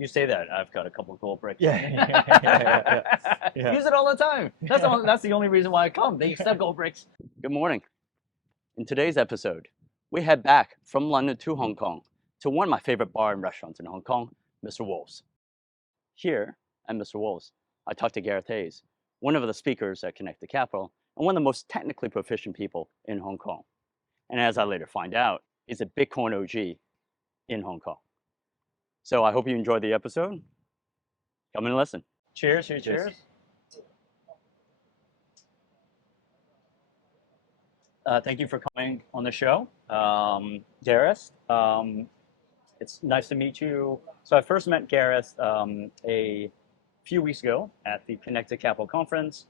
You say that. I've got a couple of gold bricks. Yeah. Use it all the time. That's the only reason why I come. They accept gold bricks. Good morning. In today's episode, we head back from London to Hong Kong to one of my favorite bar and restaurants in Hong Kong, Mr. Wolf's. Here at Mr. Wolf's, I talked to Gareth Hayes, one of the speakers at Connect the Capital, and one of the most technically proficient people in Hong Kong. And as I later find out, he's a Bitcoin OG in Hong Kong. So I hope you enjoyed the episode. Come and listen. Cheers, cheers, cheers. Thank you for coming on the show, Gareth. It's nice to meet you. So I first met Gareth a few weeks ago at the Connect the Capital conference.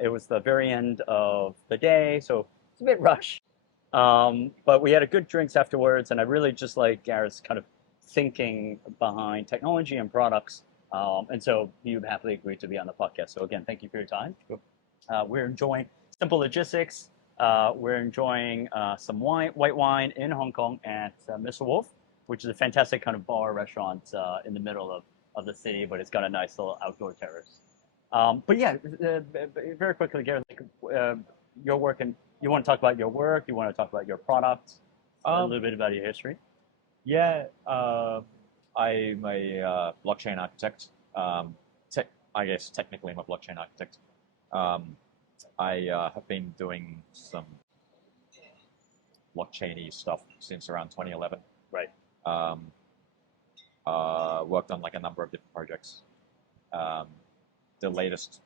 It was the very end of the day, so it's a bit rushed. But we had a good drinks afterwards, and I really just like Gareth's kind of thinking behind technology and products. And so you happily agreed to be on the podcast. So again, thank you for your time. We're enjoying simple logistics. We're enjoying some white wine in Hong Kong at Mr. Wolf, which is a fantastic kind of bar restaurant in the middle of the city, but it's got a nice little outdoor terrace. But yeah, very quickly, Gareth, your work, and you want to talk about your work, you want to talk about your products, a little bit about your history. Yeah, I'm a blockchain architect. I guess technically I'm a blockchain architect. I have been doing some blockchain-y stuff since around 2011. Right. Worked on like a number of different projects. The latest,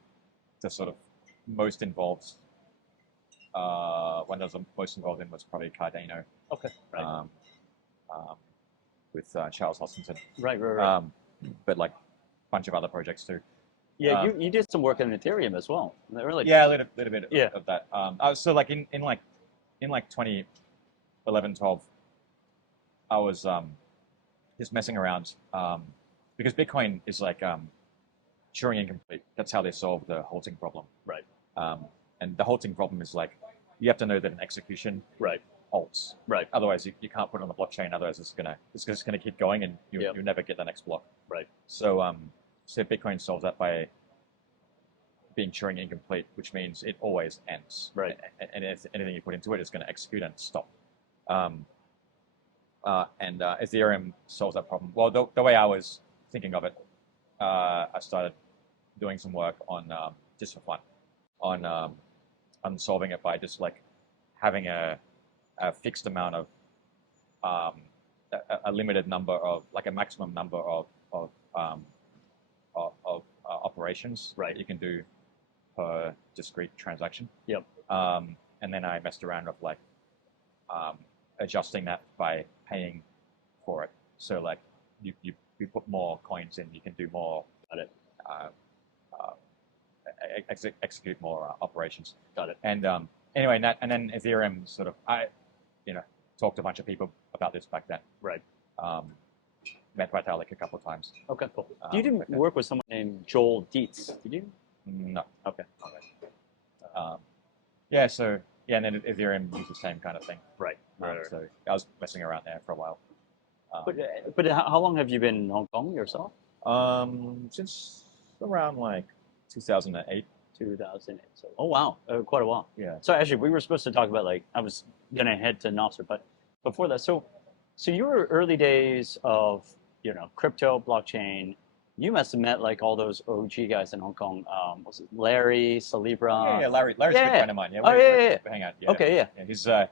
the sort of most involved, one I was most involved in was probably Cardano. Okay. Right. With Charles Hoskinson. Right. But like a bunch of other projects too. Yeah, you did some work in Ethereum as well. Really? Yeah, a little bit Yeah. of that. So like in 2011, 12, I was just messing around because Bitcoin is like Turing incomplete. That's how they solve the halting problem. Right. And the halting problem is like you have to know that an execution halts. Right. Otherwise, you can't put it on the blockchain. Otherwise, it's just gonna keep going, and you never get the next block. Right. So so Bitcoin solves that by being Turing incomplete, which means it always ends. Right. And anything you put into it is going to execute and stop. And Ethereum solves that problem. Well, the way I was thinking of it, I started doing some work on just for fun on solving it by just like having a fixed amount of a limited number of like a maximum number of operations that you can do per discrete transaction. Yep. And then I messed around with like adjusting that by paying for it. So like you put more coins in, you can do more. Got it. Execute more operations. Got it. And anyway, and then Ethereum sort of talked to a bunch of people about this back then. Right. Met Vitalik a couple of times. Okay, cool. You didn't work with someone named Joel Dietz, did you? No. Okay. Yeah. So and then Ethereum used the same kind of thing. Right. So I was messing around there for a while. But how long have you been in Hong Kong yourself? Since around like 2008. 2008. So, oh wow, quite a while. Yeah. So actually, we were supposed to talk about like I was gonna head to Nostr, but before that, so you were early days of crypto, blockchain. You must have met like all those OG guys in Hong Kong. Was it Larry, Celebra? Yeah, Larry's a good friend of mine. Yeah. We hang out. Yeah. Okay, yeah. He's I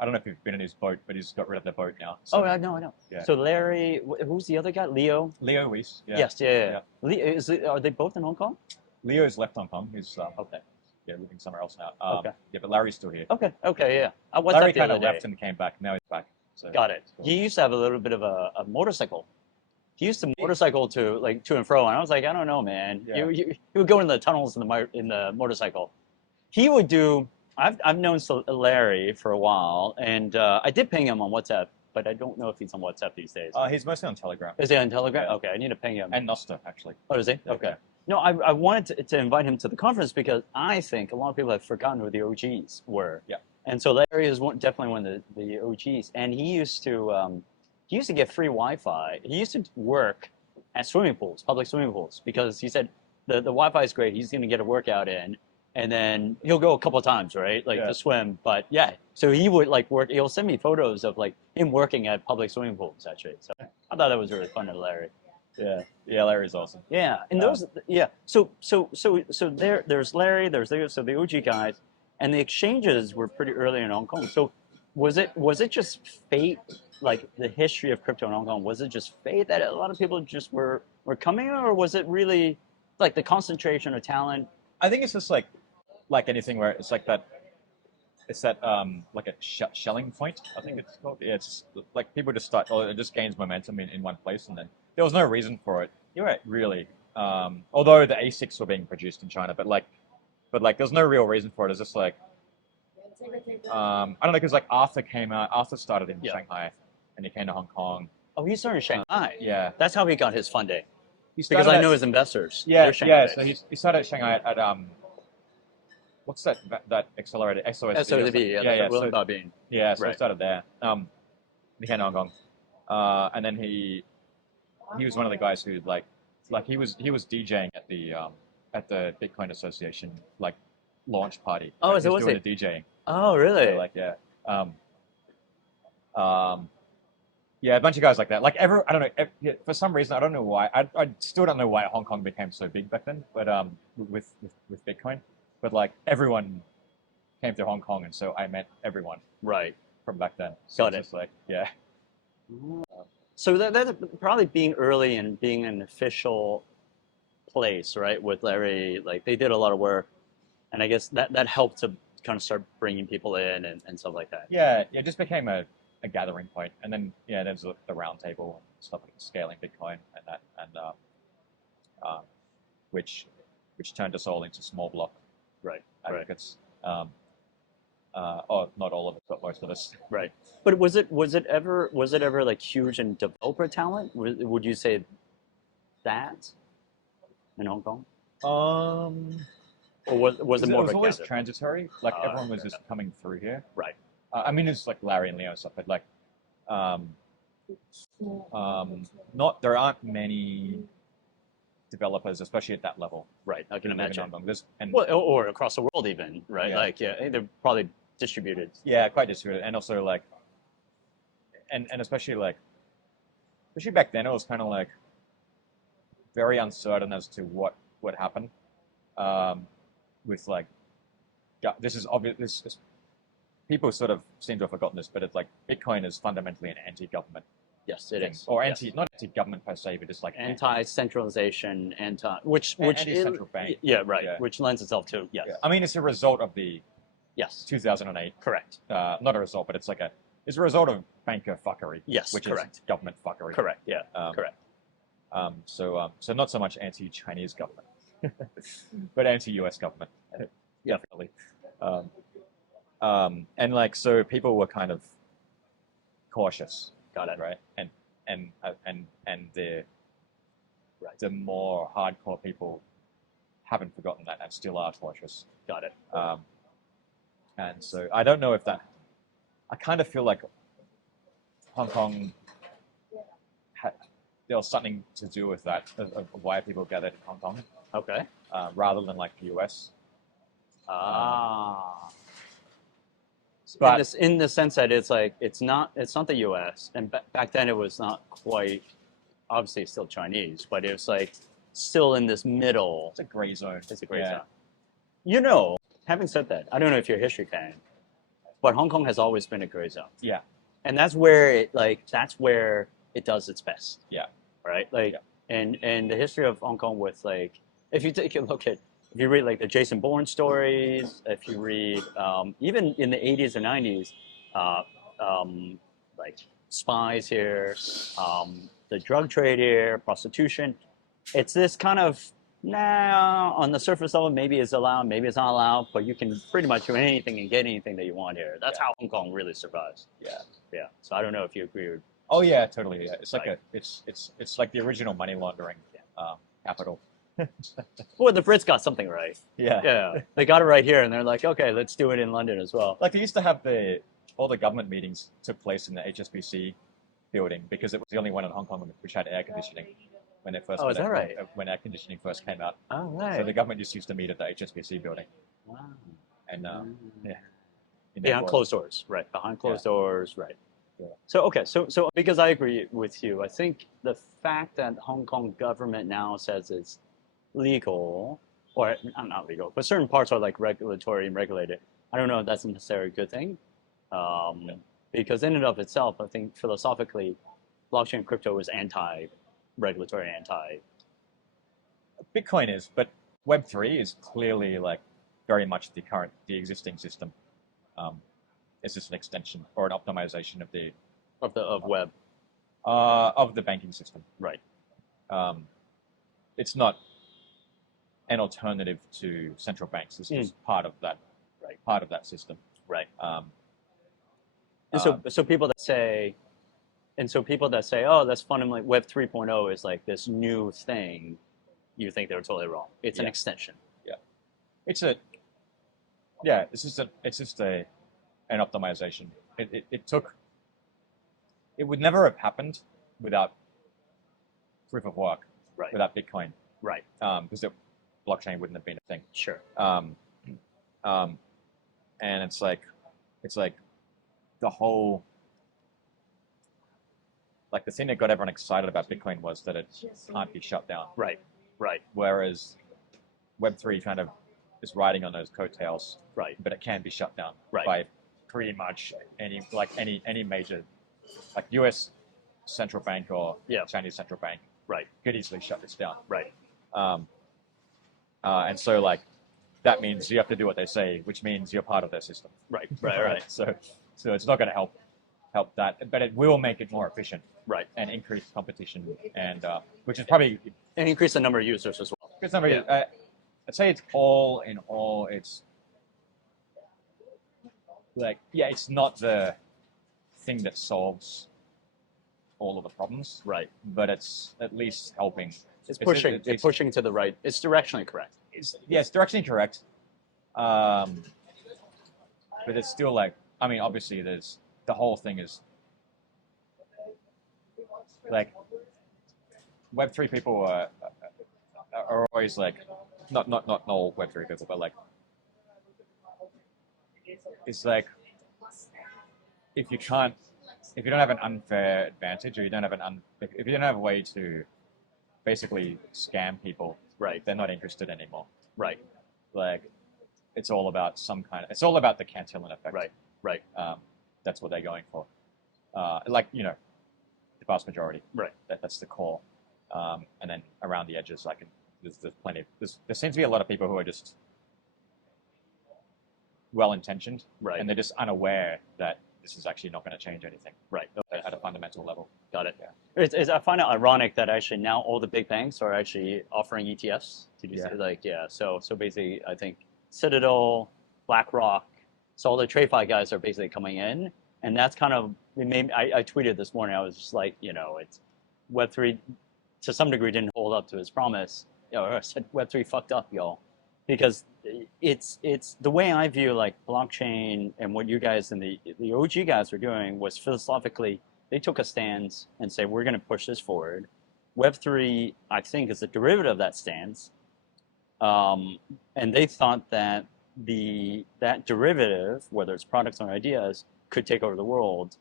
don't know if you've been in his boat, but he's got rid of the boat now. So, I know. Yeah. So Larry, who's the other guy? Leo Weiss. Yeah. Yes, yeah. Are they both in Hong Kong? Leo's left Hong Kong. He's okay. Yeah, living somewhere else now. Okay. Yeah, but Larry's still here. Okay, yeah. Larry kind of left and came back. Now he's back. So, got it. Cool. He used to have a little bit of a motorcycle. He used to motorcycle to and fro, and I was like, I don't know, man. Yeah. He would go in the tunnels in the motorcycle. He would do. I've known Larry for a while, and I did ping him on WhatsApp, but I don't know if he's on WhatsApp these days. He's mostly on Telegram. Is he on Telegram? Yeah. Okay, I need to ping him. And Nostr, actually. Oh, is he? Okay. Yeah. No, I wanted to invite him to the conference because I think a lot of people have forgotten who the OGs were. Yeah. And so Larry is definitely one of the OGs, and he used to he used to get free Wi-Fi. He used to work at swimming pools, public swimming pools, because he said the Wi-Fi is great. He's going to get a workout in, and then he'll go a couple of times, right, like to swim. But yeah, so he would like work. He'll send me photos of like him working at public swimming pools actually. So I thought that was really fun and Larry. Yeah, Larry's awesome. Yeah, and those, yeah. So there's Larry, so the OG guys, and the exchanges were pretty early in Hong Kong. So was it just fate, like the history of crypto in Hong Kong? Was it just fate that a lot of people just were coming, or was it really like the concentration of talent? I think it's just like anything where it's like that. It's that like a shelling point, I think it's called. Yeah, it's like people just start, or it just gains momentum in one place, and then there was no reason for it. You're right, really. Although the ASICs were being produced in China, but there's no real reason for it. It's just like I don't know, because like Arthur started in Shanghai, and he came to Hong Kong. Oh, he started in Shanghai. Yeah, that's how he got his funding. Because I know his investors. Yeah. So he started at Shanghai at what's that accelerator? SODB, yeah. So right. he started there. He came to Hong Kong, and then he was one of the guys who like he was DJing at the Bitcoin Association like launch party. Oh, like, so he was doing it? the DJing. Oh, really? So, yeah, a bunch of guys like that. Like I don't know. For some reason, I don't know why. I still don't know why Hong Kong became so big back then. But with Bitcoin, but like everyone came to Hong Kong, and so I met everyone. Right. From back then. So Got it. Just like yeah. So that's probably being early and being an official place, right? With Larry, like they did a lot of work, and I guess that helped to kind of start bringing people in and stuff like that. Yeah, it just became a gathering point, and then there's the round table and stuff like scaling Bitcoin and that, and which turned us all into small block advocates. Right. Oh, not all of us, but most of us. Right. But was it ever like huge in developer talent? Would you say that in Hong Kong? Or was it more of a always gather? transitory. Like everyone was just coming through here. Right. I mean, it's like Larry and Leo and stuff, but like, not there aren't many developers, especially at that level. Right. I can imagine. Well, or across the world even, right? Yeah. Like they're probably distributed. Yeah, quite distributed, and also like, and especially back then, it was kind of like very uncertain as to what would happen. With like, this is obvious. This is, people sort of seem to have forgotten this, but it's like Bitcoin is fundamentally an anti-government. Yes, it is. Or not anti-government per se, but just like anti-centralization, which anti-central bank. Yeah, right. Yeah. Which lends itself to Yeah. I mean, it's a result of the 2008. Correct. Not a result, but it's a result of banker fuckery. Yes, which correct. is government fuckery. Correct. Yeah. Correct. So not so much anti-Chinese government, but anti-US government. Definitely. And like so, people were kind of cautious. Got it. Right. And the more hardcore people haven't forgotten that and still are cautious. Got it. And so I don't know if that. I kind of feel like Hong Kong there was something to do with that of why people gathered in Hong Kong. Okay. Rather than like the US. But in the sense that it's like it's not the U.S. and back then it was not quite, obviously it's still Chinese, but it was like still in this middle. It's a gray zone. It's a gray zone. You know, having said that, I don't know if you're a history fan, but Hong Kong has always been a gray zone. Yeah. And that's where it does its best. Yeah. Right. Like, and the history of Hong Kong with like, if you take a look at. If you read like the Jason Bourne stories, if you read even in the 80s and 90s, like spies here, the drug trade here, prostitution, it's this kind of on the surface level, maybe it's allowed, maybe it's not allowed, but you can pretty much do anything and get anything that you want here. That's how Hong Kong really survives. Yeah. Yeah. So I don't know if you agree with. Oh yeah, totally. Yeah. It's like it's like the original money laundering capital. Well, the Brits got something right. Yeah. Yeah. They got it right here, and they're like, okay, let's do it in London as well. Like they used to have all the government meetings took place in the HSBC building because it was the only one in Hong Kong which had air conditioning when it first Oh, is that right? when air conditioning first came out. Oh, right. So the government just used to meet at the HSBC building. Wow. And yeah, Behind closed doors, right? Behind closed doors, right? Yeah. So okay, so because I agree with you, I think the fact that Hong Kong government now says it's legal, or not legal, but certain parts are like regulatory and regulated. I don't know if that's necessarily a good thing, because in and of itself, I think philosophically, blockchain and crypto is anti-regulatory, anti. Bitcoin is, but Web3 is clearly like very much the existing system. It's just an extension or an optimization of the web, of the banking system. right? It's not an alternative to central banks. It's just part of that, right? Part of that system, right? And so people that say, oh, that's fundamentally Web 3.0 is like this new thing, you think they're totally wrong. It's an extension. Yeah, it's just an optimization. It would never have happened without proof of work, right? Without Bitcoin, right? Because blockchain wouldn't have been a thing. Sure. And it's like the whole, like the thing that got everyone excited about Bitcoin was that it can't be shut down. Right. Right. Whereas Web3 kind of is riding on those coattails. Right. But it can be shut down by pretty much any major, like US central bank or Chinese central bank. Right. Could easily shut this down. Right. And so like that means you have to do what they say, which means you're part of their system. Right. Right. So it's not going to help that, but it will make it more efficient. Right. And increase competition, and which is probably and increase the number of users as well. I'd say it's all in all, it's like it's not the thing that solves all of the problems, right? But it's at least helping. It's pushing to the right. It's directionally correct. It's directionally correct. But it's still like, I mean, obviously there's the whole thing is like Web3 people are always like, not all Web3 people, but like, it's like, if you don't have an unfair advantage, or if you don't have a way to basically scam people, right? They're not interested anymore, right? Like, it's all about it's all about the Cantillon effect, right? That's what they're going for. Like, the vast majority, right? That's the core, and then around the edges, like there's plenty. There seems to be a lot of people who are just well-intentioned, right? And they're just unaware that this is actually not going to change anything, right? At a fundamental level. Got it. Yeah. I find it ironic that actually now all the big banks are actually offering ETFs. Did you see? So basically, I think Citadel, BlackRock, so all the TradFi guys are basically coming in, and that's kind of I tweeted this morning. I was just like, it's Web3 to some degree didn't hold up to its promise. I said Web3 fucked up, y'all, because it's the way I view like blockchain and what you guys and the OG guys were doing was philosophically they took a stance and say we're going to push this forward. Web3 I think is a derivative of that stance, and they thought that that derivative, whether it's products or ideas, could take over the world.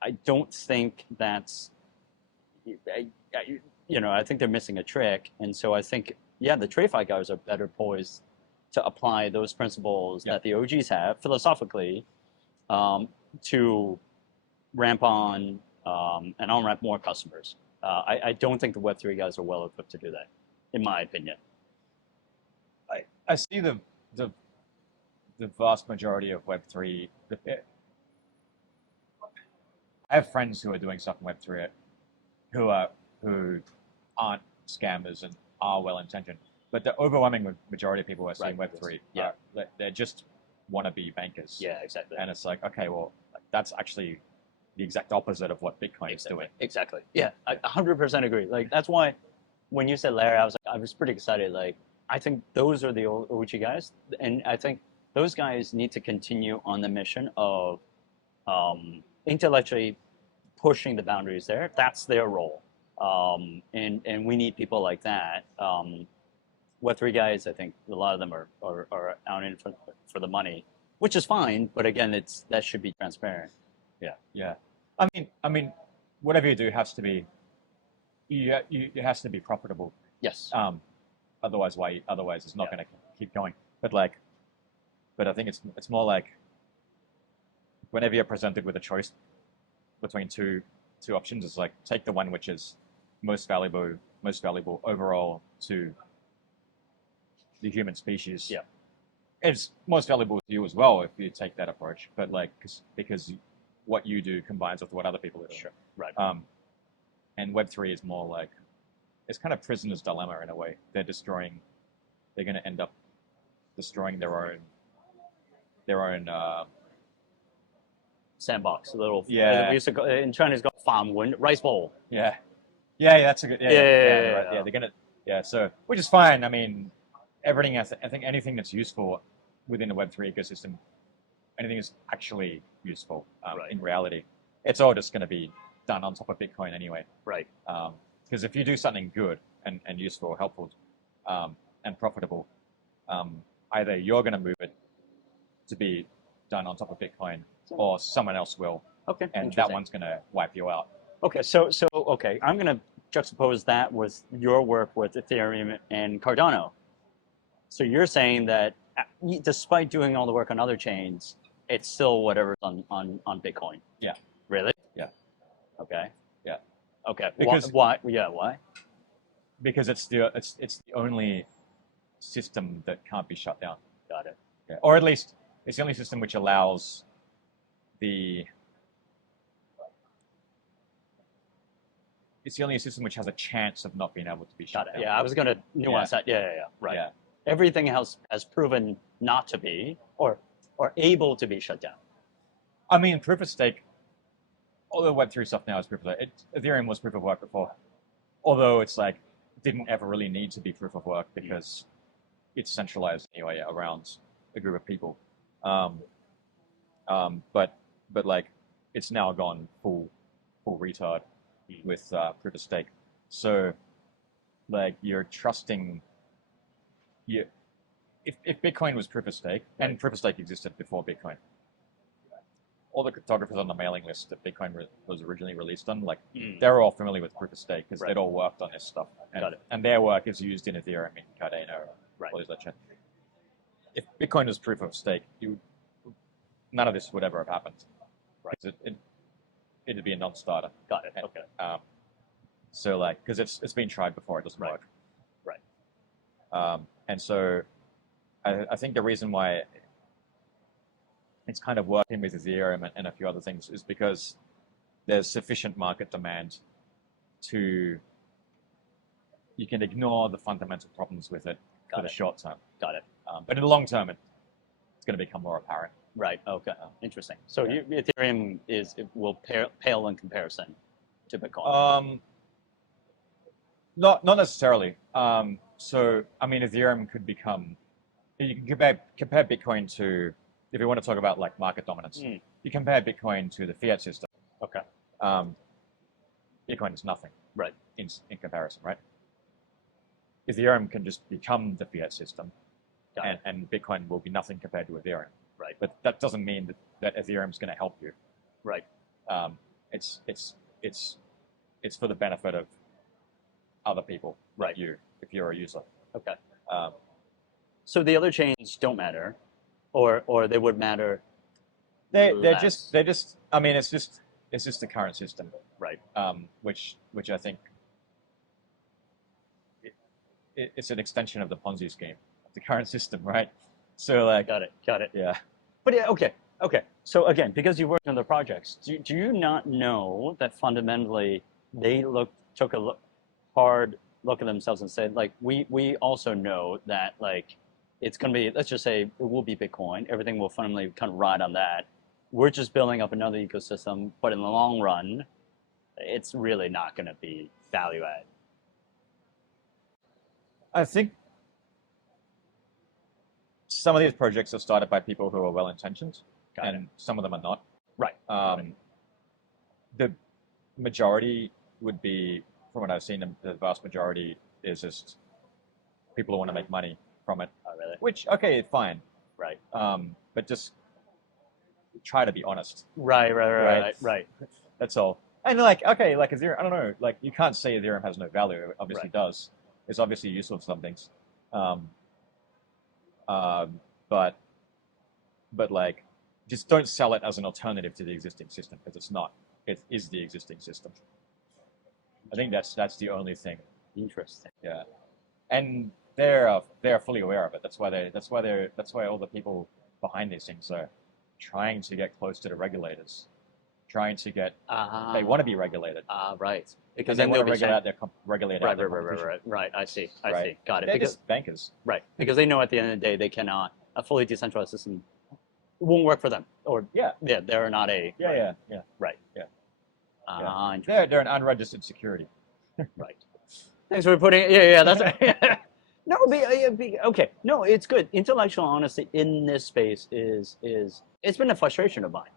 I don't think that's I think they're missing a trick, and so I think the TradFi guys are better poised to apply those principles that the OGs have philosophically to ramp on and on-ramp more customers. I don't think the Web3 guys are well equipped to do that, in my opinion. I see the vast majority of Web3. I have friends who are doing stuff in Web3 who aren't scammers and are well-intentioned. But the overwhelming majority of people who are seeing Web3, they just want to be bankers. Yeah, exactly. And it's like, okay, well, that's actually the exact opposite of what Bitcoin is doing. Exactly. Yeah, I 100% agree. Like, that's why when you said Larry, I was pretty excited. Like, I think those are the OG guys. And I think those guys need to continue on the mission of intellectually pushing the boundaries there. That's their role, and we need people like that. Web3 guys, I think a lot of them are out in for the money, which is fine. But again, that should be transparent. Yeah. Yeah. I mean, whatever you do has to be, it has to be profitable. Yes. Otherwise, otherwise it's not going to keep going. But I think it's more like whenever you're presented with a choice between two options, it's like take the one which is most valuable overall to the human species. Yeah. It's most valuable to you as well if you take that approach. But like because what you do combines with what other people do. Sure. Right. And Web3 is more like it's kind of prisoner's dilemma in a way. They're going to end up destroying their own Sandbox, a little. Yeah. We used to go in Chinese, go farm wind rice bowl. Yeah, that's a good. Yeah. Right. Yeah. They're gonna. Yeah. So, which is fine. I mean, everything. I think anything that's useful within the Web3 ecosystem, anything that's actually useful Right. in reality, it's all just going to be done on top of Bitcoin anyway. Right. Because if you do something good and useful, helpful, and profitable, either you're going to move it to be done on top of Bitcoin, or someone else will, Okay. and that one's going to wipe you out. Okay. So okay, I'm going to juxtapose that with your work with Ethereum and Cardano. So you're saying that despite doing all the work on other chains, it's still whatever's on Bitcoin. Yeah. Really? Yeah. Okay. Yeah. Okay. Because why? Yeah. Why? Because it's the only system that can't be shut down. Got it. Yeah. Or at least it's the only system which allows it's the only system which has a chance of not being able to be shut Got it. down. Yeah, I was going to nuance that. Yeah. Right. Yeah. Everything else has proven not to be or able to be shut down. I mean, proof of stake, all the Web3 stuff now is proof of stake. Ethereum was proof of work before. Although it's like, it didn't ever really need to be proof of work because it's centralized anyway around a group of people. But like, it's now gone full retard with proof of stake. So, like, you're trusting. If Bitcoin was proof of stake, and proof of stake existed before Bitcoin, all the cryptographers on the mailing list that Bitcoin was originally released on, like, they're all familiar with proof of stake because they'd all worked on this stuff. And, Got it. And their work is used in Ethereum, in Cardano, all these other shit. If Bitcoin was proof of stake, none of this would ever have happened. Right. It'd be a non-starter. Got it. Okay. So like, because it's been tried before, it doesn't work. Right. And so I think the reason why it's kind of working with Ethereum and a few other things is because there's sufficient market demand you can ignore the fundamental problems with it for the short term. Got it. But in the long term, it's going to become more apparent. Right. Okay. Interesting. So Ethereum will pale in comparison to Bitcoin. Not necessarily. So I mean, Ethereum could become. You can compare Bitcoin to, if you want to talk about like market dominance, you compare Bitcoin to the fiat system. Okay. Bitcoin is nothing. Right. In comparison, right? Ethereum can just become the fiat system, and Bitcoin will be nothing compared to Ethereum. Right. But that doesn't mean that Ethereum is going to help you. Right. It's for the benefit of other people, right? Like you, if you're a user. Okay. So the other chains don't matter, or they would matter. They're just. I mean, it's just the current system, right? Which I think it's an extension of the Ponzi scheme, the current system, right? So like, got it. Yeah. But yeah, okay. So again, because you worked on the projects, do you not know that fundamentally they took a hard look at themselves and said, like, we also know that like it's going to be, let's just say it will be Bitcoin, everything will fundamentally kind of ride on that. We're just building up another ecosystem, but in the long run, it's really not going to be value add. I think some of these projects are started by people who are well-intentioned, and some of them are not. Right. majority would be, from what I've seen, the vast majority is just people who want to make money from it. Oh, really? Which, okay, fine. Right. But just try to be honest. Right. That's all. And like, okay, like Ethereum, I don't know, like you can't say Ethereum has no value. It obviously does. It's obviously useful for some things. But like, just don't sell it as an alternative to the existing system, because it's not. It is the existing system. I think that's the only thing. Interesting. Yeah, and they're fully aware of it. That's why all the people behind these things are trying to get close to the regulators, trying to get. They want to be regulated. Right. Because they want to regulate their Right. I see. Got it. They're Because just bankers. Right. Because they know at the end of the day they cannot, a fully decentralized system won't work for them. Or they're not a Right. They're an unregistered security. Right. Thanks for putting it. That's right. No, okay. No, it's good. Intellectual honesty in this space is it's been a frustration of mine.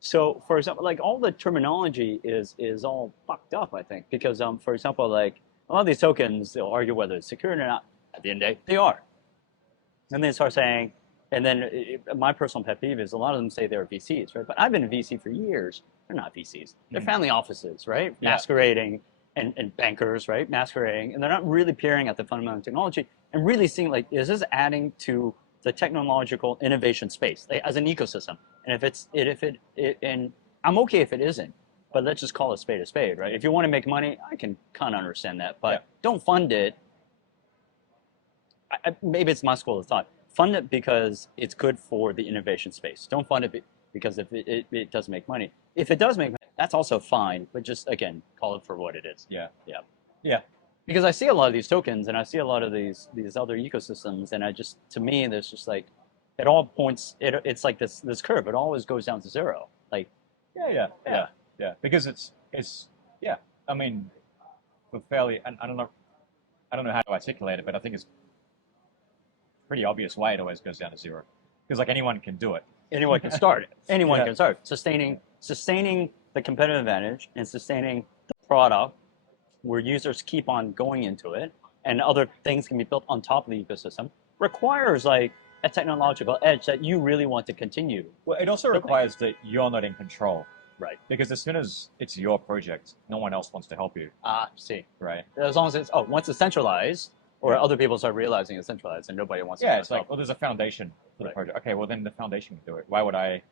So, for example, like all the terminology is all fucked up, I think, because for example, like a lot of these tokens, they'll argue whether it's secure or not. At the end of the day, they are. And they start saying, and then my personal pet peeve is a lot of them say they're VCs, right? But I've been a VC for years. They're not VCs. They're family offices, right? Yeah. Masquerading and bankers, right? Masquerading, and they're not really peering at the fundamental technology and really seeing like, is this adding to the technological innovation space as an ecosystem? And and I'm okay if it isn't, but let's just call a spade, right? If you want to make money, I can kind of understand that, but don't fund it. Maybe it's my school of thought. Fund it because it's good for the innovation space. Don't fund it because if it does make money. If it does make money, that's also fine, but just, again, call it for what it is. Yeah. Because I see a lot of these tokens and I see a lot of these other ecosystems, and to me, there's just like, it all points, it's like this curve. It always goes down to zero. Like, Yeah. Because it's I mean, for fairly, and I don't know how to articulate it, but I think it's pretty obvious why it always goes down to zero. Because like anyone can do it. Anyone can start it. Anyone can start sustaining the competitive advantage and sustaining the product where users keep on going into it, and other things can be built on top of the ecosystem, requires like a technological edge that you really want to continue. Well, it also requires that you're not in control. Right. Because as soon as it's your project, no one else wants to help you. See. Right. As long as it's, once it's centralized, or other people start realizing it's centralized and nobody wants to it's like, well, there's a foundation for the project. Okay, well then the foundation can do it. Why would I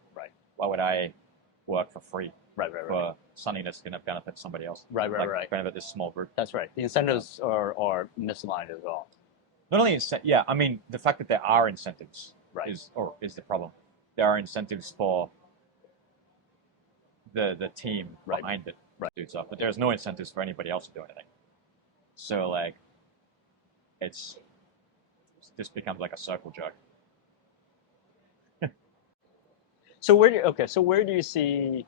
work for free? For something that's going to benefit somebody else. Right. Benefit this small group. That's right. The incentives are misaligned as well. Not only I mean the fact that there are incentives is the problem. There are incentives for the team behind it to do stuff, but there's no incentives for anybody else to do anything. So like, it's just becomes like a circle jerk. So where do you see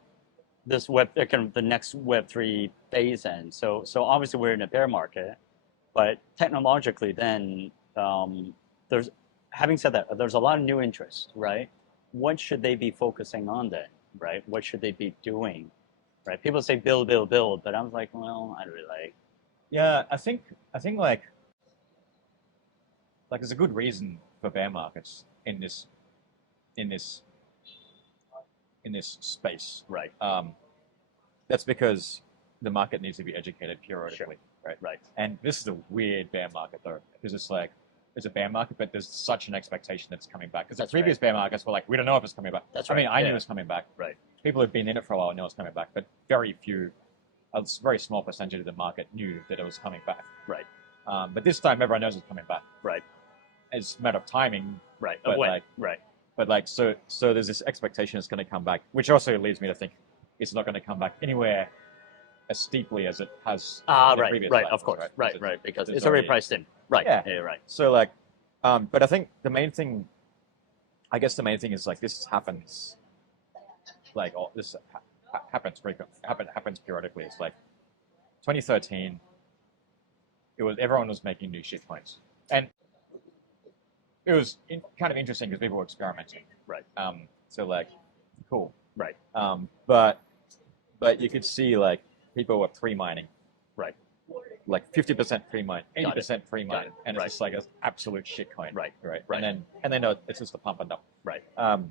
this the next Web3 phase in? So obviously we're in a bear market, but technologically then having said that, there's a lot of new interest, right? What should they be focusing on then, right? What should they be doing, right? People say build, but I'm like, well, I don't really like. Yeah, I think like there's a good reason for bear markets in this space. Right. That's because the market needs to be educated periodically. Sure. Right. And this is a weird bear market though, because it's like, there's a bear market, but there's such an expectation that it's coming back. Because the previous bear markets were like, we don't know if it's coming back. I mean, I knew it was coming back. Right. People who've been in it for a while know it's coming back, but very few, a very small percentage of the market knew that it was coming back. Right. But this time, everyone knows it's coming back. Right. It's a matter of timing. Right. But so there's this expectation it's going to come back, which also leads me to think it's not going to come back anywhere as steeply as it has in the previous cycles, of course. Right. Because it's already priced in. Right. Yeah. Right. So like, but I think the main thing is like this happens, like this happens periodically. It's like 2013. Everyone was making new shitcoins, and it was kind of interesting because people were experimenting. Right. So like, cool. Right. But you could see like people were pre-mining, Right. like 50% pre-mine, Got 80% pre-mine, and it's Right. just like an absolute shitcoin. Right. Right. Right. And then it's just a pump and dump. Right. Um,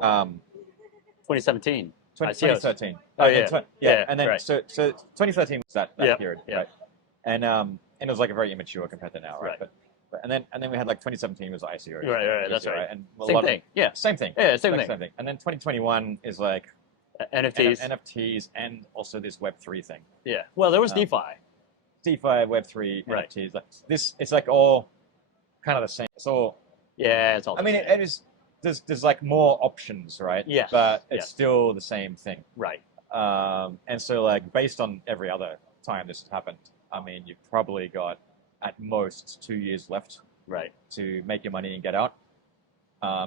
2017. 2013. Oh, yeah. Yeah, And then right. so 2013 was that Yeah, period, yeah. right? And it was like a very immature compared to now, right? Right. But and then we had like 2017 was ICO. Right, that's right. And a Same lot thing. Yeah. Same thing. Yeah, same Like, thing. And then 2021 is like NFTs. NFTs and also this Web3 thing. Yeah. Well, there was Um, DeFi. DeFi, Web3, Right. NFTs. Like this, it's like all kind of the same. It's all. Yeah, it's all. I mean, the same. it is. There's like more options, right? Yes, But it's yes. still the same thing. Right. And so, like, based on every other time this has happened, I mean, you've probably got at most 2 years left Right. to make your money and get out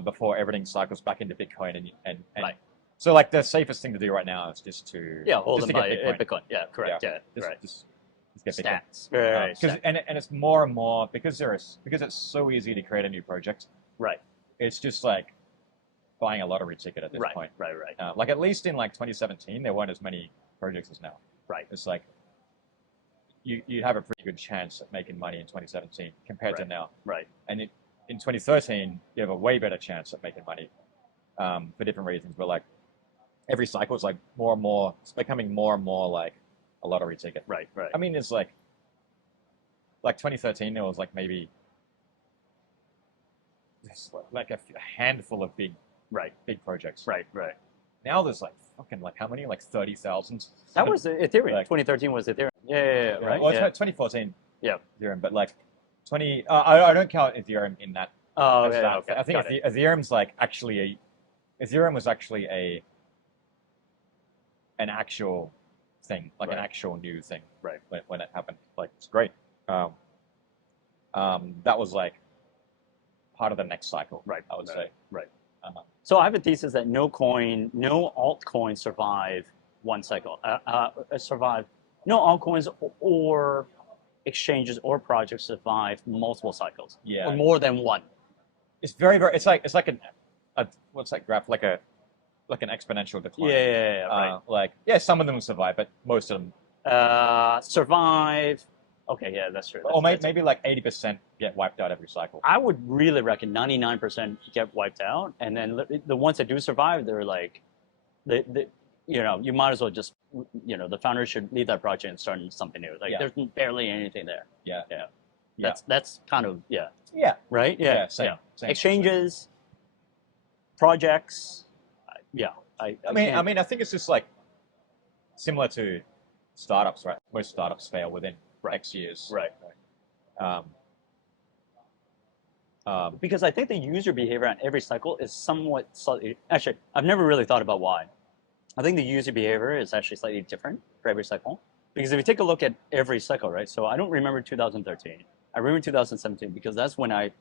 before everything cycles back into Bitcoin. And Right. So, like, the safest thing to do right now is just to Hold just them to by get Bitcoin. Bitcoin. Yeah, correct. Yeah, right. Just get Bitcoin. Stats. Right. And it's more and more because it's so easy to create a new project. Right. It's just like buying a lottery ticket at this Right. point. Right. Like at least in like 2017, there weren't as many projects as now. Right. It's like you have a pretty good chance at making money in 2017 compared to now. Right. And in 2013, you have a way better chance at making money for different reasons. But like every cycle is like more and more, it's becoming more and more like a lottery ticket. Right. I mean, it's like 2013, there was like maybe like a handful of big projects. Right. Now there's like fucking like how many? Like 30,000. That was Ethereum. Like- 2013 was Ethereum. Yeah. Right. Well, Yeah. 2014. Yeah. Ethereum, but like 20. I don't count Ethereum in that. Oh, as okay. that. Okay. I think Got it. Ethereum's like actually Ethereum was actually an actual thing, like an Right. actual new thing. Right. When it happened, like it's great. That was like part of the next cycle. Right. I would say. Right. Uh-huh. So I have a thesis that no altcoins survive one cycle. No altcoins or exchanges or projects survive multiple cycles. Yeah. Or more than one. It's very. It's like a what's that graph? Like an exponential decline. Yeah. Right. Like some of them will survive, but most of them. Survive. Okay, yeah, that's true. Or maybe like 80% get wiped out every cycle. I would really reckon 99% get wiped out, and then the ones that do survive, they're like, you might as well just, the founders should leave that project and start something new. Like, there's barely anything there. Yeah. That's kind of Yeah. right. Yeah. Same. Exchanges, projects. I mean, I think it's just like similar to startups, right? Most startups fail within X years. Right. Because I think the user behavior on every cycle is somewhat slightly. Actually, I've never really thought about why. I think the user behavior is actually slightly different for every cycle. Because if you take a look at every cycle, right? So I don't remember 2013. I remember 2017 because that's when I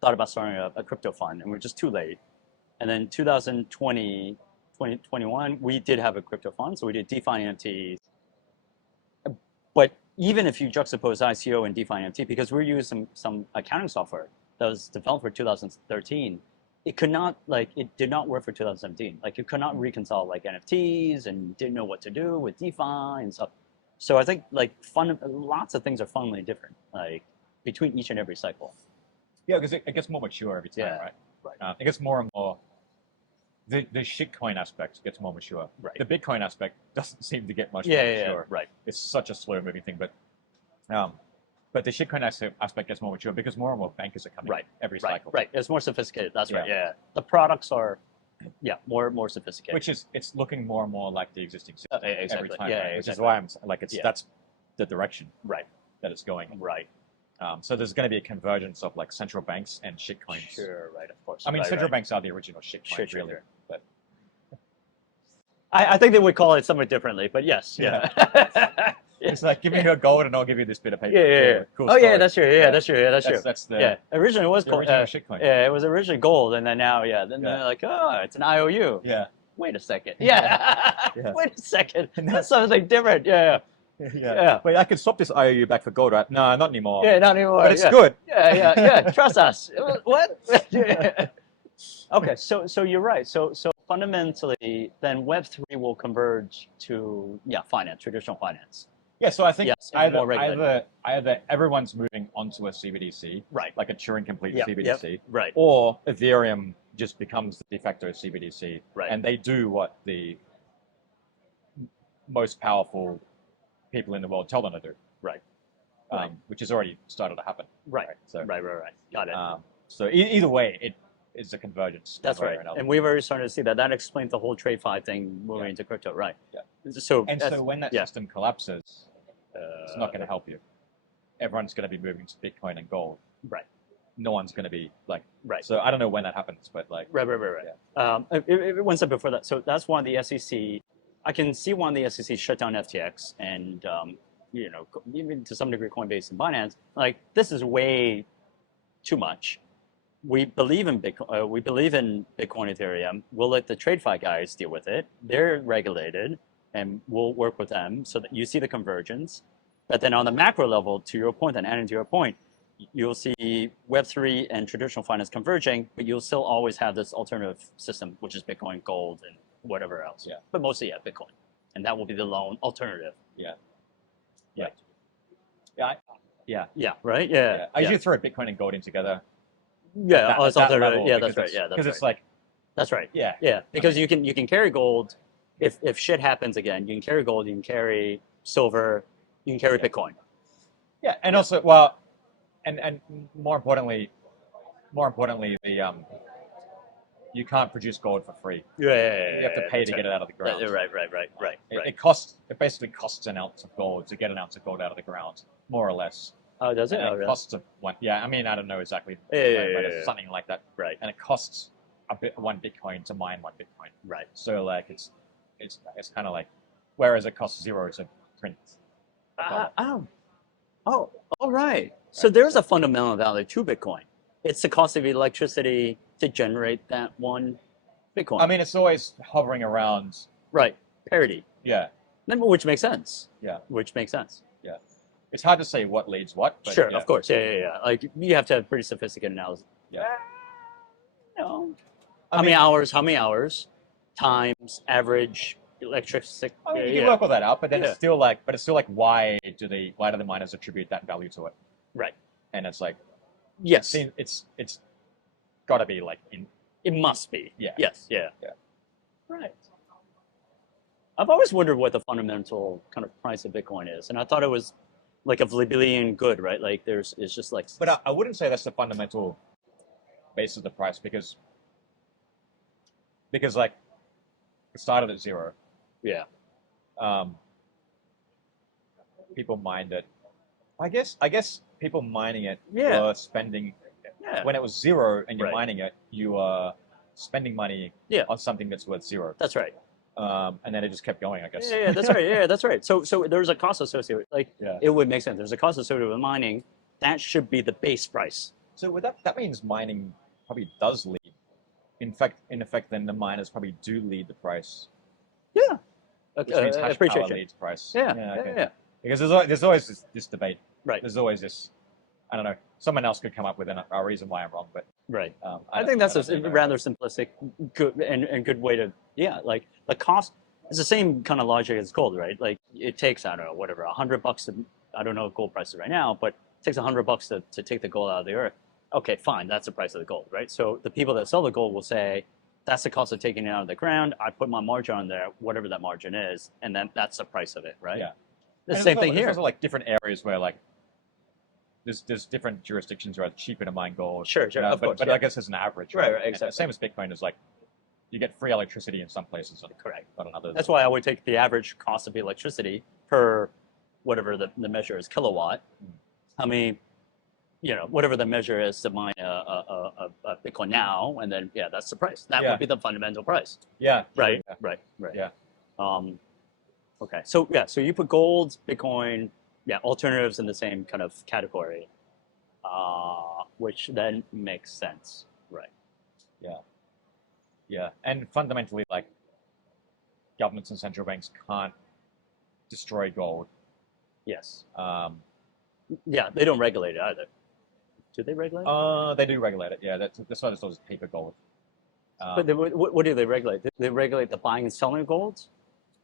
thought about starting a crypto fund, and we're just too late. And then 2020, 2021, we did have a crypto fund, so we did DeFi NFTs. But even if you juxtapose ICO and DeFi NFT, because we're using some accounting software that was developed for 2013, it did not work for 2017. Like, you could not reconcile like NFTs and didn't know what to do with DeFi and stuff. So I think lots of things are fundamentally different, like between each and every cycle. Yeah, because it gets more mature every time, right? Right. It gets more and more. The shitcoin aspect gets more mature. Right. The Bitcoin aspect doesn't seem to get much more mature. Right. It's such a slow moving thing, but the shitcoin aspect gets more mature because more and more bankers are coming every cycle. Right. It's more sophisticated. That's right. Yeah. The products are, more sophisticated. It's looking more and more like the existing system exactly. every time. Yeah, right? Which is exactly. why I'm like that's the direction that it's going. Right. So there's going to be a convergence of like central banks and shitcoins. Sure. Right. Of course. I mean, central banks are the original shitcoins, Sure. really. But I think they would call it somewhat differently, but yes. Yeah. It's like, give me your gold and I'll give you this bit of paper. Yeah. Cool Oh, story. yeah, that's true. That's true. That's the Originally it was the original shitcoin. Yeah, it was originally gold, and then now, then they're like, oh, it's an IOU. Yeah. Wait a second. Yeah. Yeah. Wait a second. That's something different. Yeah. Wait, I could swap this IOU back for gold, right? No, not anymore. Yeah, not anymore. But it's good. Yeah. Trust us. What? Okay, so you're right. So fundamentally, then Web3 will converge to finance, traditional finance. Yeah, so I think Yes, and more regulated. either everyone's moving onto a CBDC, Right. like a Turing complete Yep, CBDC, right. or Ethereum just becomes the de facto CBDC, Right. and they do what the most powerful people in the world tell them to do. Right. Which has already started to happen. Right. So, right. Got it. So either way, it is a convergence. That's right. And we've already started to see that. That explains the whole TradeFi thing moving into crypto, right? Yeah. So when that system collapses, it's not going to help you. Everyone's going to be moving to Bitcoin and gold. Right. No one's going to be like. Right. So I don't know when that happens, but like. Right. Yeah. One step before that. So that's why the SEC. I can see why the SEC shut down FTX and even to some degree Coinbase and Binance. Like, this is way too much. We believe in Bitcoin. We believe in Bitcoin, Ethereum. We'll let the TradeFi guys deal with it. They're regulated, and we'll work with them so that you see the convergence. But then on the macro level, to your point, and adding to your point, you'll see Web3 and traditional finance converging, but you'll still always have this alternative system, which is Bitcoin, gold, and whatever else. Yeah. But mostly, Bitcoin. And that will be the lone alternative. Yeah. Right. Yeah. Yeah, right? Yeah. I usually throw Bitcoin and gold in together. Yeah, At that level, yeah, that's right. Yeah, that's because right. it's like. That's right. Yeah. Yeah, because you can carry gold. If shit happens again, you can carry gold. You can carry silver. You can carry Bitcoin. Yeah, and also, well, and more importantly, the you can't produce gold for free. Yeah. You have to pay to get it out of the ground. Right. It basically costs an ounce of gold to get an ounce of gold out of the ground, more or less. Oh, does it? And really? Costs of one. Yeah, I mean, I don't know exactly. Yeah. It's something like that. Right. And it costs one Bitcoin to mine one Bitcoin. Right. So like it's kind of like, whereas it costs 0 to print. All right. So there's a fundamental value to Bitcoin. It's the cost of electricity to generate that one Bitcoin. I mean, it's always hovering around. Right. Parity. Yeah. Which makes sense. Yeah. Which makes sense. Yeah. It's hard to say what leads what. But Sure, yeah. of course. Yeah. Like, you have to have pretty sophisticated analysis. Yeah. No. How many hours? Times average electricity. I mean, you can work all that out, but then Yeah. it's still like, why do the miners attribute that value to it? Right. And it's like, Yes. it's got to be like It must be. Yeah. Yes. Yeah. Yeah. Right. I've always wondered what the fundamental kind of price of Bitcoin is, and I thought it was like a Vlibilian good, right? Like it's just like. But I wouldn't say that's the fundamental base of the price because like it started at 0. Yeah. People mined it. I guess people mining it Yeah. were spending. Yeah. When it was 0 and you're Right. mining it, you are spending money Yeah. on something that's worth 0. That's right. And then it just kept going, I guess. Yeah, that's right. Yeah, that's right. So there's a cost associated. Like, Yeah. it would make sense. There's a cost associated with mining. That should be the base price. So with that means mining probably does lead. In effect, then the miners probably do lead the price. Yeah. Which means hash power leads price. Yeah. Okay. Yeah. Because there's always this debate. Right. There's always this. I don't know. Someone else could come up with a reason why I'm wrong, but Right. I think that's don't a know. rather simplistic, good and good way to. Yeah. Like the cost. It's the same kind of logic as gold, right? Like it takes, I don't know, whatever, $100 to, I don't know what gold price is right now, but it takes $100 to take the gold out of the earth. Okay, fine, that's the price of the gold, right? So the people that sell the gold will say, that's the cost of taking it out of the ground. I put my margin on there, whatever that margin is, and then that's the price of it, right? Yeah. The same thing here. There's also like different areas where like there's different jurisdictions where it's cheaper to mine gold. Sure, of course. But yeah. I guess as an average, Right, And exactly. the same as Bitcoin is like you get free electricity in some places, and Correct. not in others. That's why I would take the average cost of electricity per whatever the measure is, kilowatt. How many, whatever the measure is to mine a Bitcoin now, and then that's the price. That would be the fundamental price. Yeah. Right. Sure, Right. Yeah. Okay. So so you put gold, Bitcoin, alternatives in the same kind of category, which then makes sense. Right. Yeah. And fundamentally, like governments and central banks can't destroy gold. Yes. Um, They don't regulate it either. Do they regulate it? They do regulate it. Yeah, that's why there's all this paper gold. But what do they regulate? They regulate the buying and selling of gold?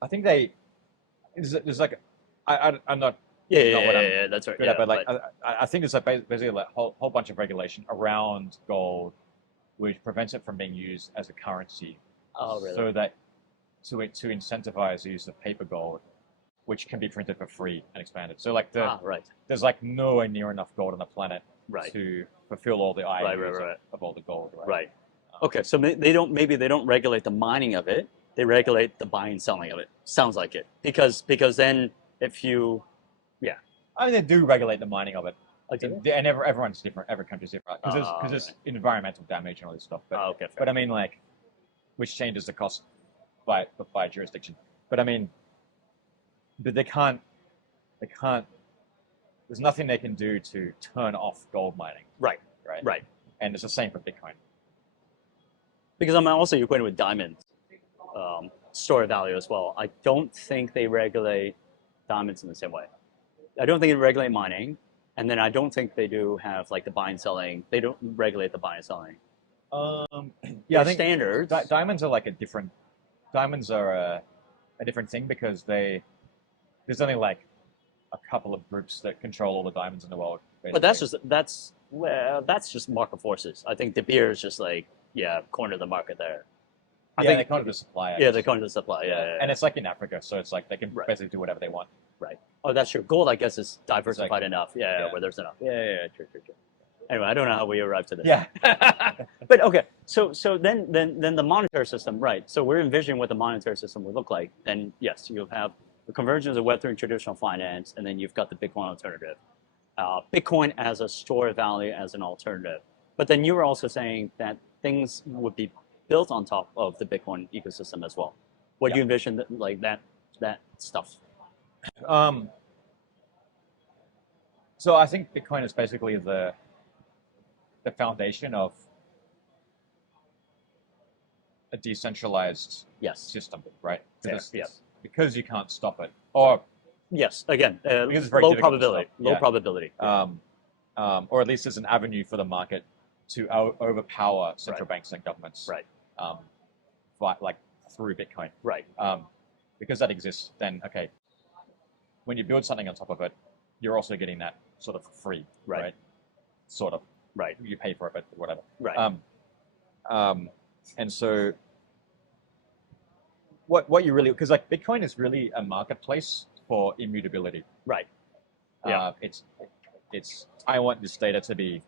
I think there's like I'm not Yeah, not what I'm that's right. good Yeah, at, but like but, I think there's like basically like whole bunch of regulation around gold, which prevents it from being used as a currency. oh, really? So that to incentivize the use of paper gold, which can be printed for free and expanded. So like Right, there's like nowhere near enough gold on the planet right, to fulfill all the IOUs right. of all the gold, right? Right. Okay, so maybe they don't regulate the mining of it. They regulate the buying and selling of it. Sounds like it. Because then if you, yeah. I mean, they do regulate the mining of it. Okay. And everyone's different. Every country's different because there's Right. environmental damage and all this stuff. But Okay, fair. but I mean, like, which changes the cost by jurisdiction. But I mean, but they can't. There's nothing they can do to turn off gold mining. Right. Right. Right. And it's the same for Bitcoin. Because I'm also equating with diamond store value as well. I don't think they regulate diamonds in the same way. I don't think they regulate mining, and then I don't think they do have like the buying and selling. They don't regulate the buying and selling. Yeah, I think standards. Diamonds are like a different. Diamonds are a different thing because there's only like a couple of groups that control all the diamonds in the world. But that's just market forces. I think De Beer is just like corner the market there. I think they kind of the supply. they corner the supply. Yeah. And it's like in Africa, so it's like they can Right. basically do whatever they want. Right. Oh, that's true. Gold, I guess, is diversified Exactly. enough. Yeah, Yeah. where there's enough. Yeah. True. Anyway, I don't know how we arrived to this. Yeah. But okay, so then the monetary system, right? So we're envisioning what the monetary system would look like. Then yes, you'll have the convergence of Web3 and traditional finance, and then you've got the Bitcoin alternative. Bitcoin as a store of value as an alternative. But then you were also saying that things would be built on top of the Bitcoin ecosystem as well. What do you envision that stuff? So I think Bitcoin is basically the foundation of a decentralized system, right? Because you can't stop it, or yes, again, because it's very low difficult to probability. stop. Low Yeah. probability. Or at least there's an avenue for the market to overpower central banks and governments, Right. like through Bitcoin. Right. Because that exists, then okay, when you build something on top of it, you're also getting that sort of for free, right? Sort of. Right. You pay for it, but whatever. Right. And so what you really, because like Bitcoin is really a marketplace for immutability. Right. Yeah. It's I want this data to be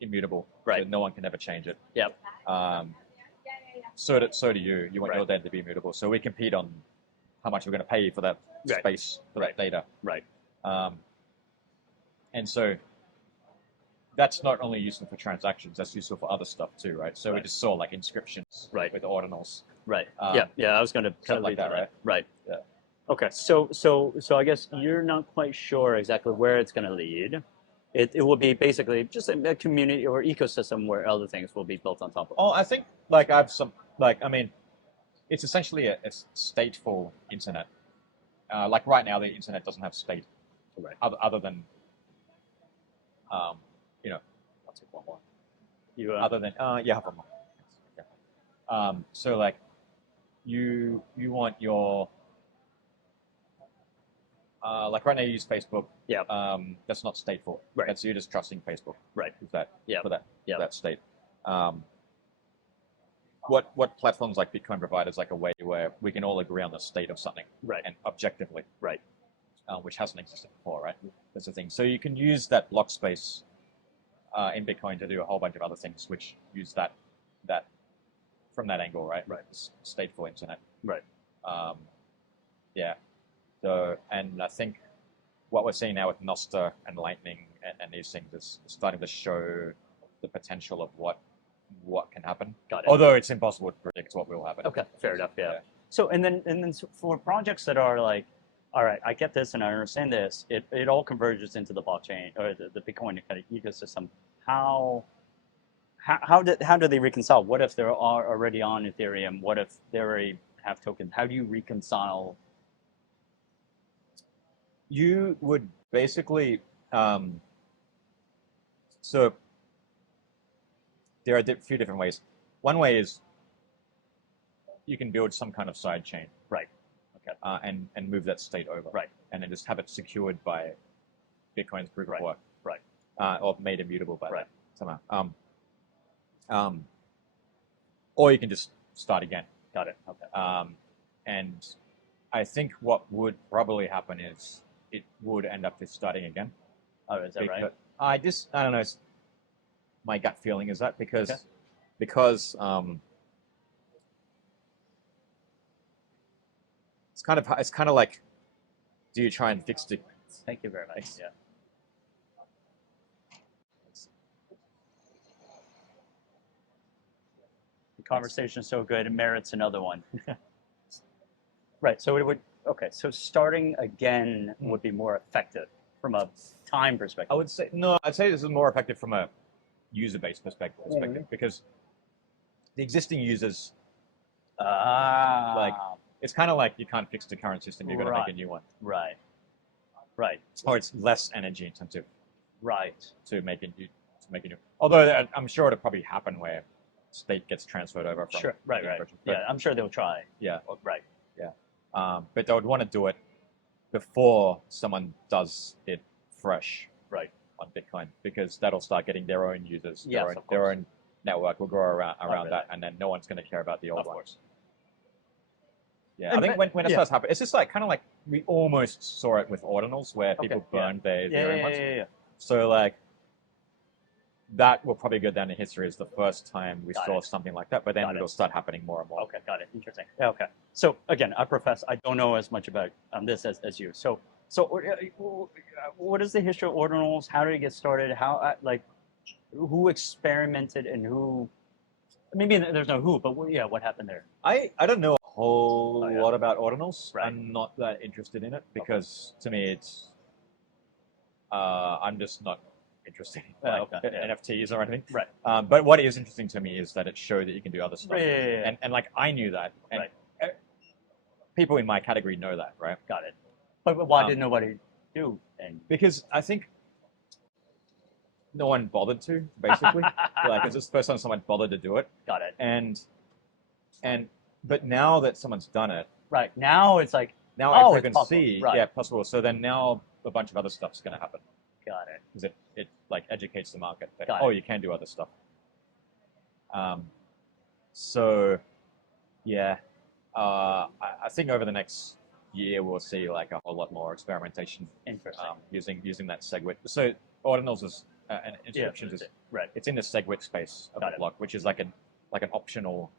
immutable. Right. So no one can ever change it. Yep. So do you. You want your Right. data to be immutable. So we compete on how much we're going to pay for that Right. space, for that data. Right. And so that's not only useful for transactions, that's useful for other stuff too, right? So we Right. just saw like inscriptions Right. with ordinals. Right. Um, Yeah. I was going to stuff like that, right? Right. Yeah. Okay. So I guess you're not quite sure exactly where it's going to lead. It will be basically just a community or ecosystem where other things will be built on top of. Oh, I think like I have some like I mean, it's essentially a stateful internet. Like right now, the internet doesn't have state, Right. other than I'll take one more. You other than yeah, have one more. Yeah. So like you want your like right now you use Facebook. Yeah. That's not stateful. Right. That's you just trusting Facebook. Right. With that. Yeah. For that. Yeah. That state. What platforms like Bitcoin provide is like a way where we can all agree on the state of something. Right. And objectively. Right. Which hasn't existed before, right? That's the thing. So you can use that block space in Bitcoin to do a whole bunch of other things, which use that from that angle, right? Right. Stateful internet. Right. Yeah. So, and I think what we're seeing now with Nostr and Lightning and these things is starting to show the potential of what can happen. Got it. Although it's impossible to predict what will happen. Okay. Fair enough. Yeah. So and then for projects that are like, all right, I get this and I understand this. It all converges into the blockchain or the Bitcoin kind of ecosystem. How do they reconcile? What if they are already on Ethereum? What if they already have tokens? How do you reconcile? You would basically So there are a few different ways. One way is you can build some kind of side chain, Right. Okay. and move that state over, Right. and then just have it secured by Bitcoin's proof Right. of work, Right. Or made immutable by Right. that somehow. Or you can just start again. Got it. Okay. And I think what would probably happen is it would end up just starting again. Oh, is that right? I don't know. My gut feeling is that because Okay. because it's kind of like, do you try and fix the Thank you very much. Yeah. The conversation is so good, it merits another one. Right. So it would. Okay. So starting again would be more effective from a time perspective. I would say no. I'd say this is more effective from a user-based perspective, because the existing users, like, it's kind of like you can't fix the current system. You've got to make a new one. Right. Right. Or it's less energy intensive. Right. To make a new. Although I'm sure it'll probably happen where state gets transferred over from. Sure. Right. Right. Yeah. I'm sure they'll try. Yeah. Right. Yeah. But they would want to do it before someone does it fresh. Right. On Bitcoin, because that'll start getting their own users. Yes, their own network will grow around really? that, and then no one's going to care about the old Of ones. course. Yeah, I think when it starts happening, it's just like kind of like we almost saw it with ordinals, where people burned their Ethereum ones. Yeah. So like that will probably go down in history as the first time we saw it. something like that. But then it'll start happening more and more. Okay, got it. Interesting. Yeah, okay. So again, I profess I don't know as much about this as you. So what is the history of ordinals? How did it get started? How who experimented and who? Maybe there's no who, but what happened there? I don't know a whole lot about ordinals. Right. I'm not that interested in it because to me it's I'm just not interested in NFTs or anything. Right. But what is interesting to me is that it showed that you can do other stuff. Yeah. And like I knew that, and people in my category know that, right? Got it. But why did nobody do? And because I think no one bothered to, basically. Like it's just the first time someone bothered to do it. Got it. But now that someone's done it, right now it's like now I can possible. see, Right. possible. So then now a bunch of other stuff's going to happen. Got it. Because it like educates the market that you can do other stuff. So yeah, I think over the next year we'll see like a whole lot more experimentation. Interesting. Using that SegWit. So ordinals is and inscriptions is right. It's in the SegWit space of the block, which is like an optional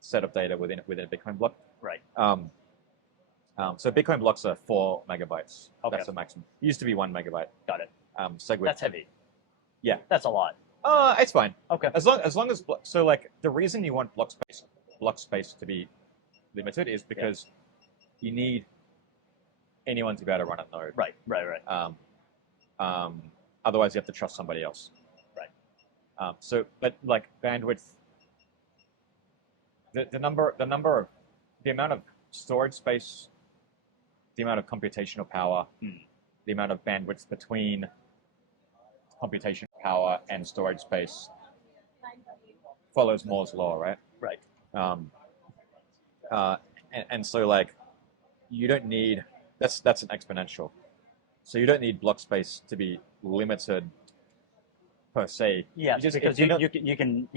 set of data within a Bitcoin block. Right. So Bitcoin blocks are 4 megabytes. Okay. That's the maximum. It used to be 1 megabyte. Got it. SegWit. That's heavy. Yeah. That's a lot. It's fine. Okay. As long as so like the reason you want block space to be limited is because you need anyone to be able to run a node. Right. Otherwise you have to trust somebody else. Right. But like bandwidth, the amount of storage space, the amount of computational power, the amount of bandwidth between computational power and storage space follows Moore's law, right? Right. And so like you don't need that's an exponential. So you don't need block space to be limited per se. Yes, because you can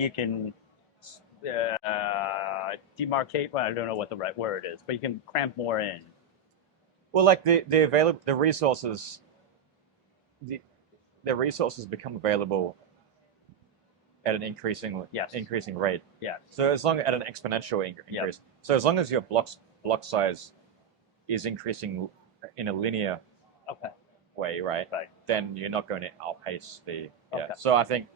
demarcate. Well, I don't know what the right word is, but you can cramp more in. Well, like the resources, the resources become available at an increasing rate. Yeah. So as long at an exponential increase. So as long as your block size is increasing in a linear way, right? Then you're not going to outpace the. Yeah. So I think,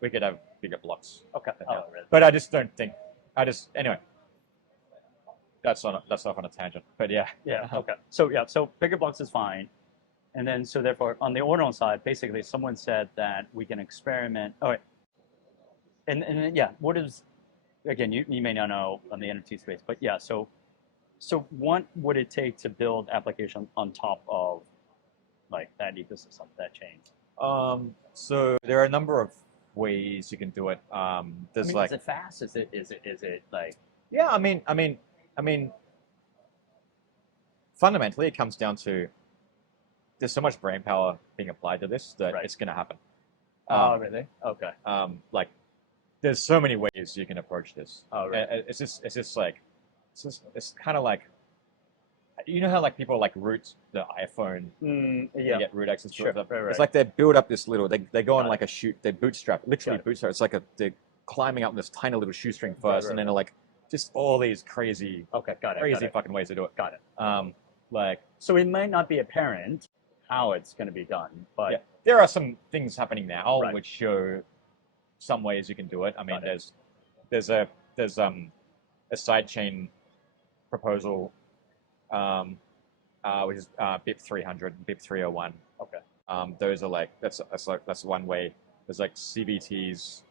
we could have bigger blocks. Okay. Really? But I just don't think. Anyway. That's off on a tangent. But yeah. Yeah. Okay. So bigger blocks is fine, and then so therefore on the ordinal side, basically someone said that we can experiment. All right. And what is, again, you may not know on the NFT space, but yeah. So what would it take to build application on top of like that ecosystem, that chain? So there are a number of ways you can do it. There's is it fast? Is it like? Yeah, I mean, fundamentally, it comes down to there's so much brain power being applied to this that it's going to happen. Oh, really? Okay. Like, there's so many ways you can approach this. Oh, really? It's kind of like, you know how like people like root the iPhone, yeah. get root access to Sure, it. right. It's like they build up this little. They go on Got like a shoot. They bootstrap, literally bootstrap. It's like they're climbing up this tiny little shoestring first, and then they're like just all these crazy, crazy fucking ways to do it. Got it. Like, so it might not be apparent how it's going to be done, but there are some things happening now Right. which show some ways you can do it. I mean, Got it. there's a sidechain proposal, which is BIP 300 and BIP 301. Okay. Those are like that's one way. There's like CVTs.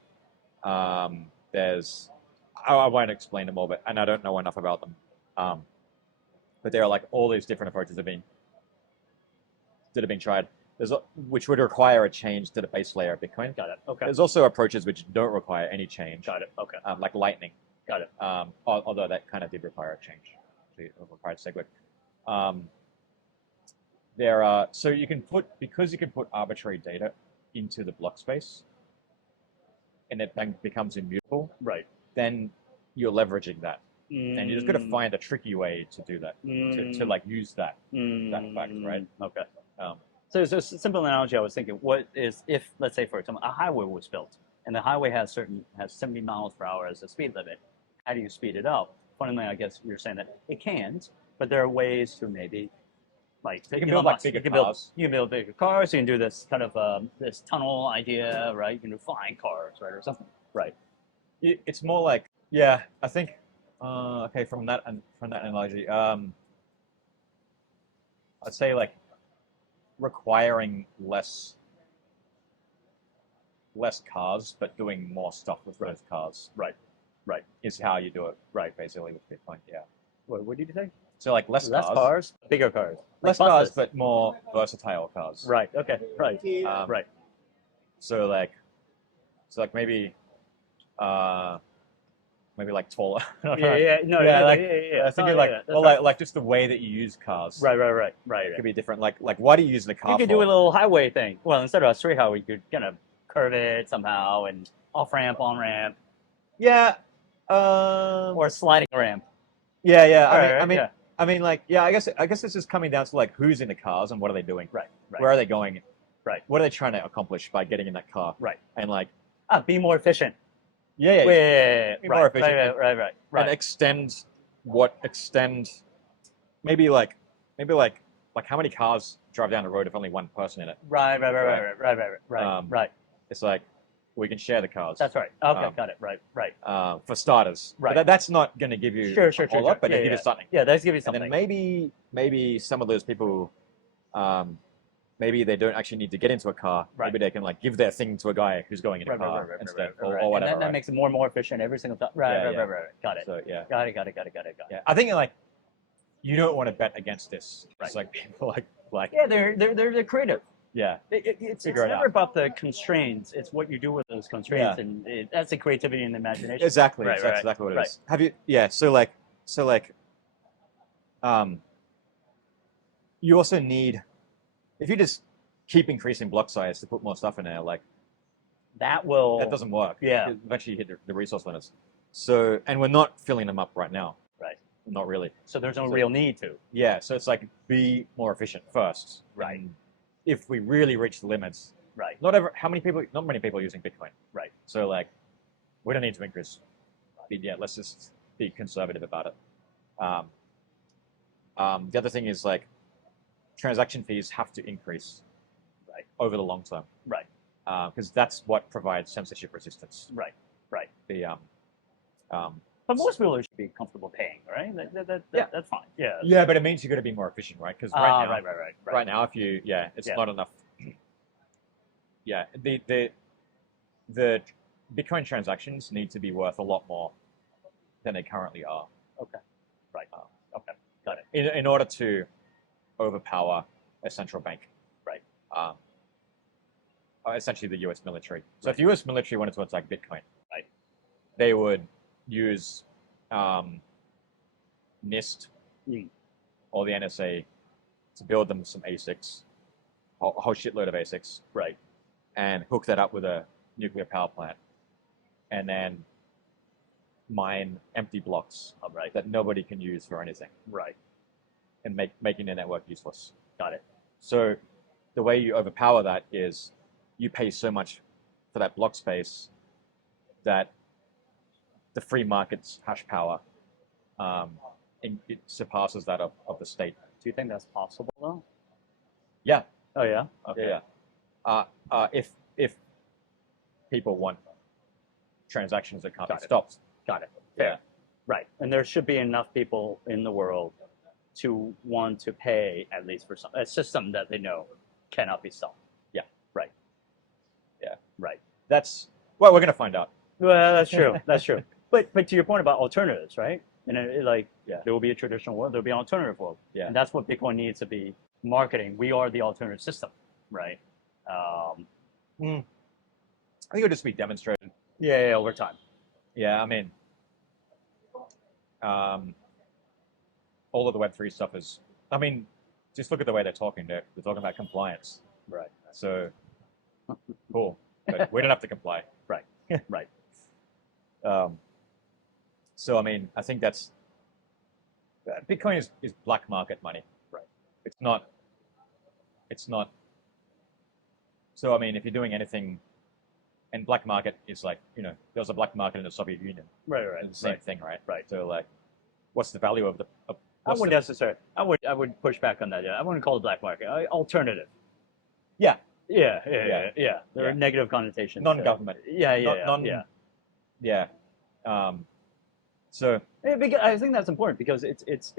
There's I won't explain them all, and I don't know enough about them. But there are like all these different approaches that are being tried. Which would require a change to the base layer of Bitcoin. Got it. Okay. There's also approaches which don't require any change. Got it. Okay. Like Lightning. Got it. Although that kind of did require a change. It required SegWit. So you can put arbitrary data into the block space, and it then becomes immutable. Right. Then you're leveraging that, and you just got to find a tricky way to do that to like use that fact, right? Okay. So it's a simple analogy I was thinking. What is if, let's say, for example, a highway was built and the highway has 70 miles per hour as the speed limit. How do you speed it up? Fundamentally, I guess you're saying that it can't, but there are ways to maybe, like, you can build like bigger cars. You can build bigger cars. You can do this kind of this tunnel idea, right? You can do flying cars, right, or something, right? It's more like, yeah, I think. Okay, from that analogy, I'd say like requiring less cars, but doing more stuff with those cars. Right. Is how you do it. Right, basically with Bitcoin. Yeah. What did you say? So like less cars, bigger cars. Less like cars, but more versatile cars. Right. Okay. Right. Right. So like maybe like taller. Yeah. I was thinking like just the way that you use cars. Right. It could be different. Like why do you use the car? You could do a little highway thing. Well, instead of a straight highway, you could kind of curve it somehow and off ramp, on ramp. Yeah. Or a sliding ramp. Yeah. I mean, like, yeah. I guess it's just coming down to like who's in the cars and what are they doing. Right. Where are they going? Right. What are they trying to accomplish by getting in that car? Like And like, be more efficient. Yeah. Be more efficient. Right. And extend maybe like how many cars drive down the road if only one person in it? Right. It's like we can share the cars. That's right. Okay, got it. Right. For starters. Right. But that's not going to give you a whole lot, but they give you something. Yeah, that's give you something. And then maybe some of those people, maybe they don't actually need to get into a car. Right. Maybe they can like give their thing to a guy who's going in a car instead, or whatever. And that makes it more and more efficient every single time. Right. Got it. So yeah. Got it. Yeah. I think like you don't want to bet against this. Right. It's like people like yeah, they're creative. Yeah. It's never about the constraints. It's what you do with those constraints, and that's the creativity and the imagination. Exactly. That's exactly what it is. Have you? Yeah. So like, you also need, if you just keep increasing block size to put more stuff in there, like that doesn't work. Yeah. You eventually hit the resource limits. So, and we're not filling them up right now. Right. Not really. So there's no real need to. Yeah. So it's like be more efficient first. Right. And if we really reach the limits. Right. Not many people are using Bitcoin. Right. So like, we don't need to increase. Yeah. Let's just be conservative about it. The other thing is like, transaction fees have to increase. Right. Over the long term. Right. Because that's what provides censorship resistance. Right. But most people should be comfortable paying, right? That's fine. Yeah. Yeah, but it means you got to be more efficient, right? Because right now, if you, it's not enough. Yeah, the Bitcoin transactions need to be worth a lot more than they currently are. Okay. Right. Okay. Got it. In order to overpower a central bank. Right. essentially the U.S. military. So if the U.S. military wanted to attack Bitcoin, Right. they would use NIST Mm. or the NSA to build them some ASICs, a whole shitload of ASICs, Right. and hook that up with a nuclear power plant, and then mine empty blocks Right. that nobody can use for anything, Right. and making the network useless. Got it. So the way you overpower that is you pay so much for that block space that the free market's hash power it surpasses that of the state. Do you think that's possible though? Yeah. Oh yeah. Okay. Yeah. If people want transactions that can't Got be it. stopped. Got it. Fair. Yeah. Right. And there should be enough people in the world to want to pay at least for a system that they know cannot be stopped. Yeah. Right. Yeah. Right. That's well, we're gonna find out. Well, that's true. That's true. But to your point about alternatives, right? And Yeah. there will be a traditional world, there will be an alternative world. Yeah. And that's what Bitcoin needs to be marketing. We are the alternative system, right? I think it'll just be demonstrated. Yeah, over time. Yeah, I mean, all of the Web3 stuff is. I mean, just look at the way they're talking. They're talking about compliance. Right. So cool, but we don't have to comply. Right. Right. So I mean, I think that's Bitcoin is black market money. Right. It's not. So I mean, if you're doing anything, and black market is like there was a black market in the Soviet Union. Right. It's the same thing, right? Right. So like, what's the value of the? I wouldn't necessarily. I would push back on that. Yeah, I wouldn't call it black market. Alternative. Yeah. Yeah. There are negative connotations. Non-government. Yeah. So because I think that's important because it's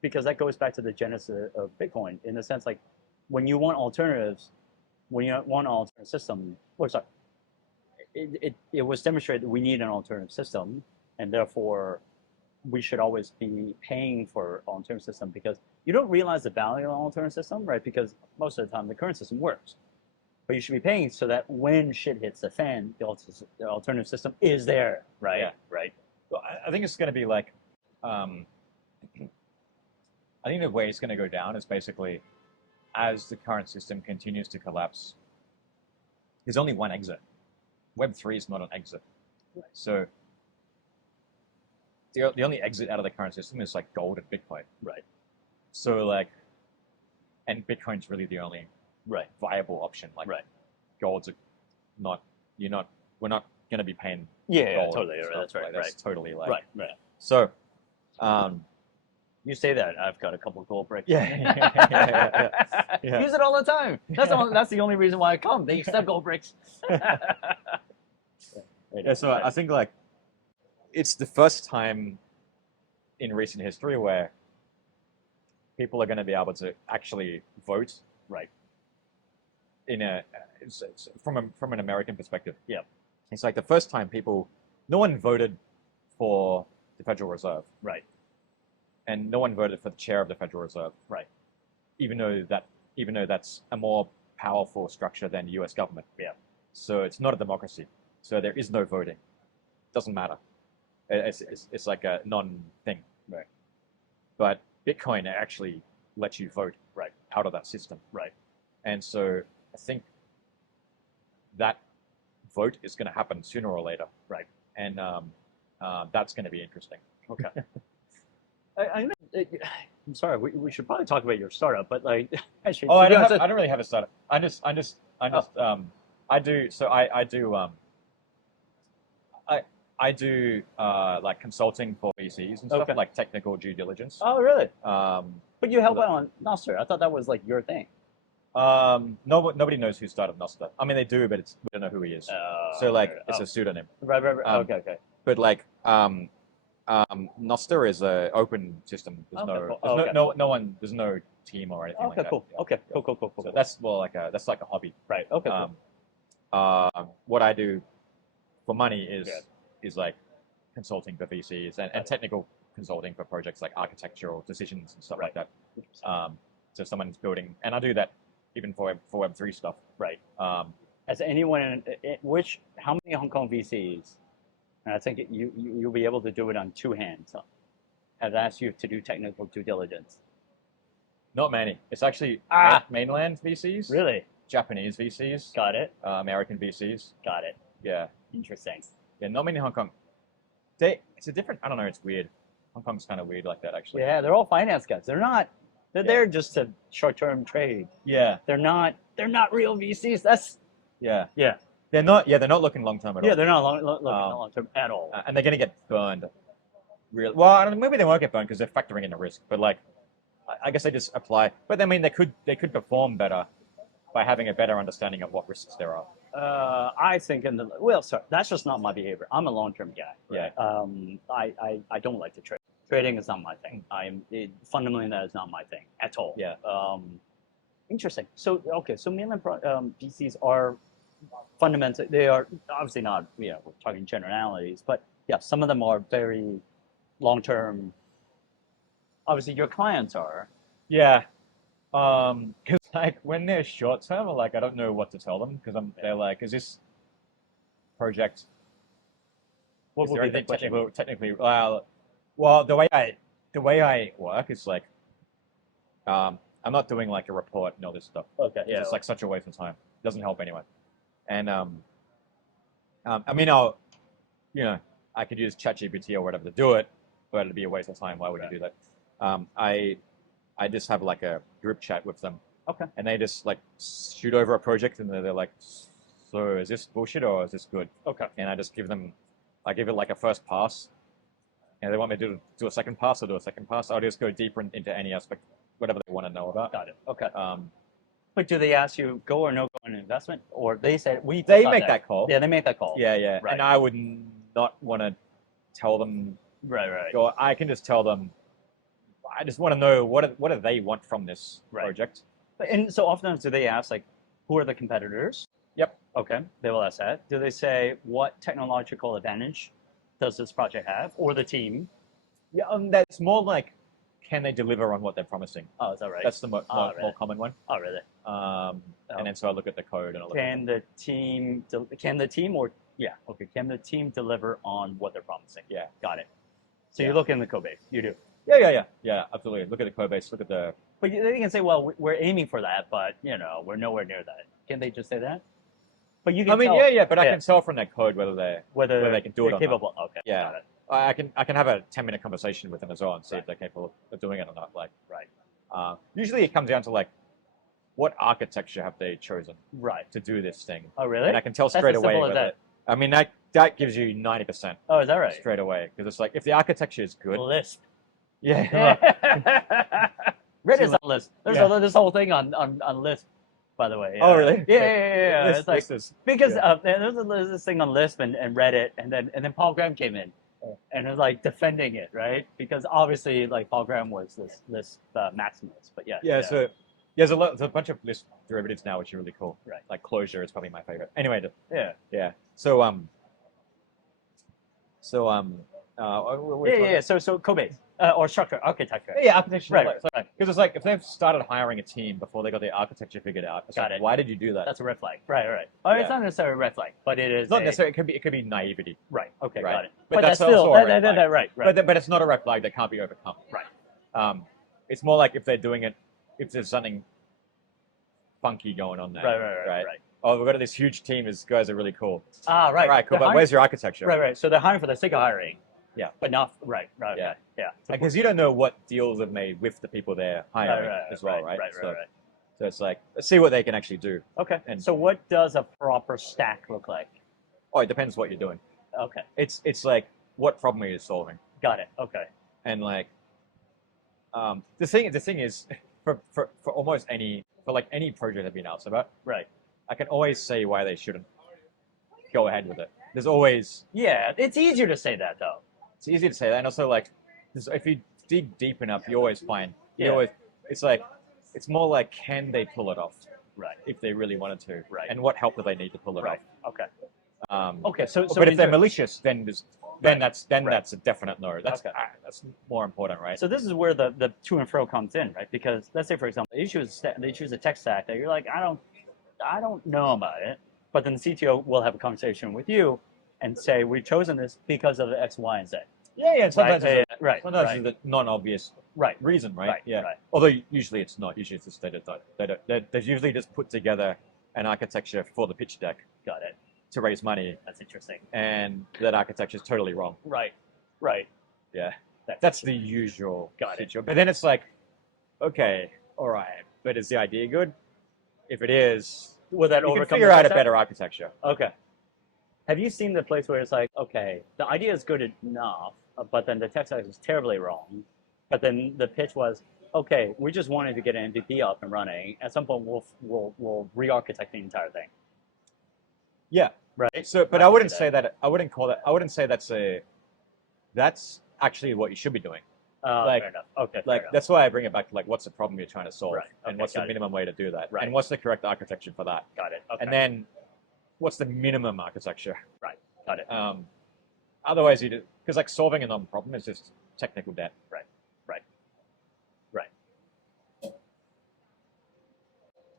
because that goes back to the genesis of Bitcoin in the sense like when you want alternatives, when you want an alternative system, it was demonstrated that we need an alternative system and therefore we should always be paying for an alternative system because you don't realize the value of an alternative system, right? Because most of the time the current system works. But you should be paying so that when shit hits the fan, the alternative system is there, right? Yeah. Right. Well, I think it's going to be like, I think the way it's going to go down is basically as the current system continues to collapse, there's only one exit. Web3 is not an exit. Right. So the only exit out of the current system is like gold and Bitcoin. Right. So like, and Bitcoin's really the only viable option. Like gold's not, we're not going to be paying gold totally. Right, that's right. Like, that's totally like right. So, you say that I've got a couple of gold bricks. Yeah. Use it all the time. That's the only reason why I come. They accept gold bricks. So I think like it's the first time in recent history where people are going to be able to actually vote. Right. From an American perspective. Yeah. It's like the first time no one voted for the Federal Reserve. Right. And no one voted for the chair of the Federal Reserve. Right. Even though that's a more powerful structure than the U.S. government. Yeah. So it's not a democracy. So there is no voting. Doesn't matter. It's like a non-thing. Right. But Bitcoin actually lets you vote out of that system. Right. And so I think that vote is going to happen sooner or later. Right. And that's going to be interesting. Okay. I'm sorry. We should probably talk about your startup, but like, actually, I don't really have a startup. I do like consulting for VCs and stuff, like technical due diligence. Oh, really? But you help out on Nostr. I thought that was like your thing. Nobody knows who started Nostr. I mean, they do, but we don't know who he is. So like, it's a pseudonym. Right. Okay. But like, Nostr is an open system. There's there's no team or anything like that. Cool. Yeah. Okay, cool. So that's like a hobby. Right. Okay. Cool. What I do for money is like consulting for VCs and technical consulting for projects like architectural decisions and stuff like that. So someone's building, and I do that even for Web3 stuff. Right. Has anyone how many Hong Kong VCs, and I think you'll be able to do it on two hands, have asked you to do technical due diligence? Not many. It's actually mainland VCs, Really? Japanese VCs, Got it. American VCs. Got it. Yeah. Interesting. Yeah, not many in Hong Kong. It's a different. I don't know. It's weird. Hong Kong's kind of weird like that, actually. Yeah, they're all finance guys. They're not. They're there just to short-term trade. Yeah. They're not real VCs. That's Yeah. yeah. They're not. Yeah, they're not looking long term at all. Yeah, they're not long term at all. And they're gonna get burned. Really? Well, I don't know, maybe they won't get burned because they're factoring in the risk. But like, I guess they just apply. But I mean, they could perform better by having a better understanding of what risks there are. I think sorry, that's just not my behavior. I'm a long-term guy. Yeah. I don't like to trade. Trading is not my thing. Fundamentally that is not my thing at all. Yeah. Interesting. So mainland VCs are fundamentally, they are obviously not. We're talking generalities, but yeah, some of them are very long-term. Obviously, your clients are. Yeah. Because like when they're short term, like I don't know what to tell them because they're like, is this project? What Is would there be the anything question? technically? Well, the way I work is like, I'm not doing like a report and all this stuff. Okay. Yeah. It's like such a waste of time. It doesn't help anyone. And I mean, I could use ChatGPT or whatever to do it, but it'd be a waste of time. Why would you do that? I just have like a group chat with them. Okay. And they just like shoot over a project and they're like, so is this bullshit or is this good? Okay. And I just give it like a first pass. And they want me to do a second pass, I'll do a second pass. I'll just go deeper into any aspect, whatever they want to know about. Got it. Okay. But do they ask you go or no go on investment, or they say They make that call. Yeah, they make that call. Yeah. Right. And I would not want to tell them. Right. Or I can just tell them. I just want to know what do they want from this project. And so often do they ask like, who are the competitors? Yep. Okay. They will ask that. Do they say what technological advantage does this project have, or the team? Yeah. That's more like, can they deliver on what they're promising? Oh, is that right? That's the more common one. Oh, really? And then so I look at the code and I look can the team deliver on what they're promising? Yeah. Got it. So you look in the code base. You do. Yeah, absolutely. Look at the code base. Look at the. But they can say, well, we're aiming for that, but we're nowhere near that. Can they just say that? But you can. But I can tell from their code whether they can do it or capable. not. Okay. Yeah. Got it. I can have a 10-minute conversation with them as well and see if they're capable of doing it or not. Like, right. Usually it comes down to like, what architecture have they chosen to do this thing? Oh, really? And I can tell straight away. That. I mean, that gives you 90%. Oh, is that right? Straight away, because it's like if the architecture is good. Lisp. Yeah. Reddit is on Lisp. There's this whole thing on Lisp, by the way. Oh, really? Yeah. Lisp, it's like because there's this thing on Lisp and Reddit, and then Paul Graham came in, and was like defending it, right? Because obviously, like Paul Graham was this Lisp maximalist, but yeah. So there's a bunch of Lisp derivatives now, which are really cool. Right. Like Clojure is probably my favorite. Anyway. Yeah. So So code base or structure architecture. Yeah, architecture. Right. Because it's like if they've started hiring a team before they got the architecture figured out. Got it. Why did you do that? That's a red flag. Right. Oh, it's not necessarily a red flag, but it is. Not necessarily. It could be naivety. Right. Okay. Right. Got it. But that's still also a red flag. Right. But it's not a red flag that can't be overcome. Right. It's more like if they're doing it, if there's something funky going on there. Right. Oh, we've got this huge team. These guys are really cool. Ah, right. Right, cool. But where's your architecture? Right. So they're hiring for the sake of hiring. Yeah. But not right. Yeah. Yeah. Because you don't know what deals they've made with the people they're hiring as well, right? Right. So it's like, let's see what they can actually do. Okay. And so what does a proper stack look like? Oh, it depends what you're doing. Okay. It's like, what problem are you solving? Got it. Okay. And like, the thing is, for almost any project I've been asked about, right, I can always say why they shouldn't go ahead with it. There's always it's easier to say that though. It's easy to say that, and also like, if you dig deep enough, you always find it's more like, can they pull it off? Right. If they really wanted to. Right. And what help do they need to pull it off? Okay. Okay. So but if they're malicious, then that's a definite no. That's more important, right? So this is where the to and fro comes in, right? Because let's say, for example, they choose a tech stack that you're like, I don't know about it, but then the CTO will have a conversation with you and say, we've chosen this because of the X, Y, and Z. Yeah, yeah. Sometimes Right, it's right, sometimes right. it's a non-obvious Right, reason, right? right, Yeah. right. Although usually it's not. Usually it's just they've usually just put together an architecture for the pitch deck Got it. to raise money, That's interesting. and that architecture is totally wrong. Right, right. Yeah, that's the usual Got it. situation. But then it's like, okay, all right, but is the idea good? If it is, Will that you can overcome figure the out a success? better architecture. Okay. Have you seen the place where it's like, okay, the idea is good enough, but then the tech stack is terribly wrong, but then the pitch was, okay, we just wanted to get an MVP up and running. At some point, we'll re-architect the entire thing. Yeah. Right. So, but I wouldn't say that. I wouldn't call that. I wouldn't say that's a. That's actually what you should be doing. Fair enough. Okay. Like that's why I bring it back to like, what's the problem you're trying to solve, Right. and Okay, what's the got it. minimum way to do that, Right. and what's the correct architecture for that, Got it. Okay. and then what's the minimum architecture. Right. Got it. Otherwise, you because like solving a non-problem is just technical debt. Right.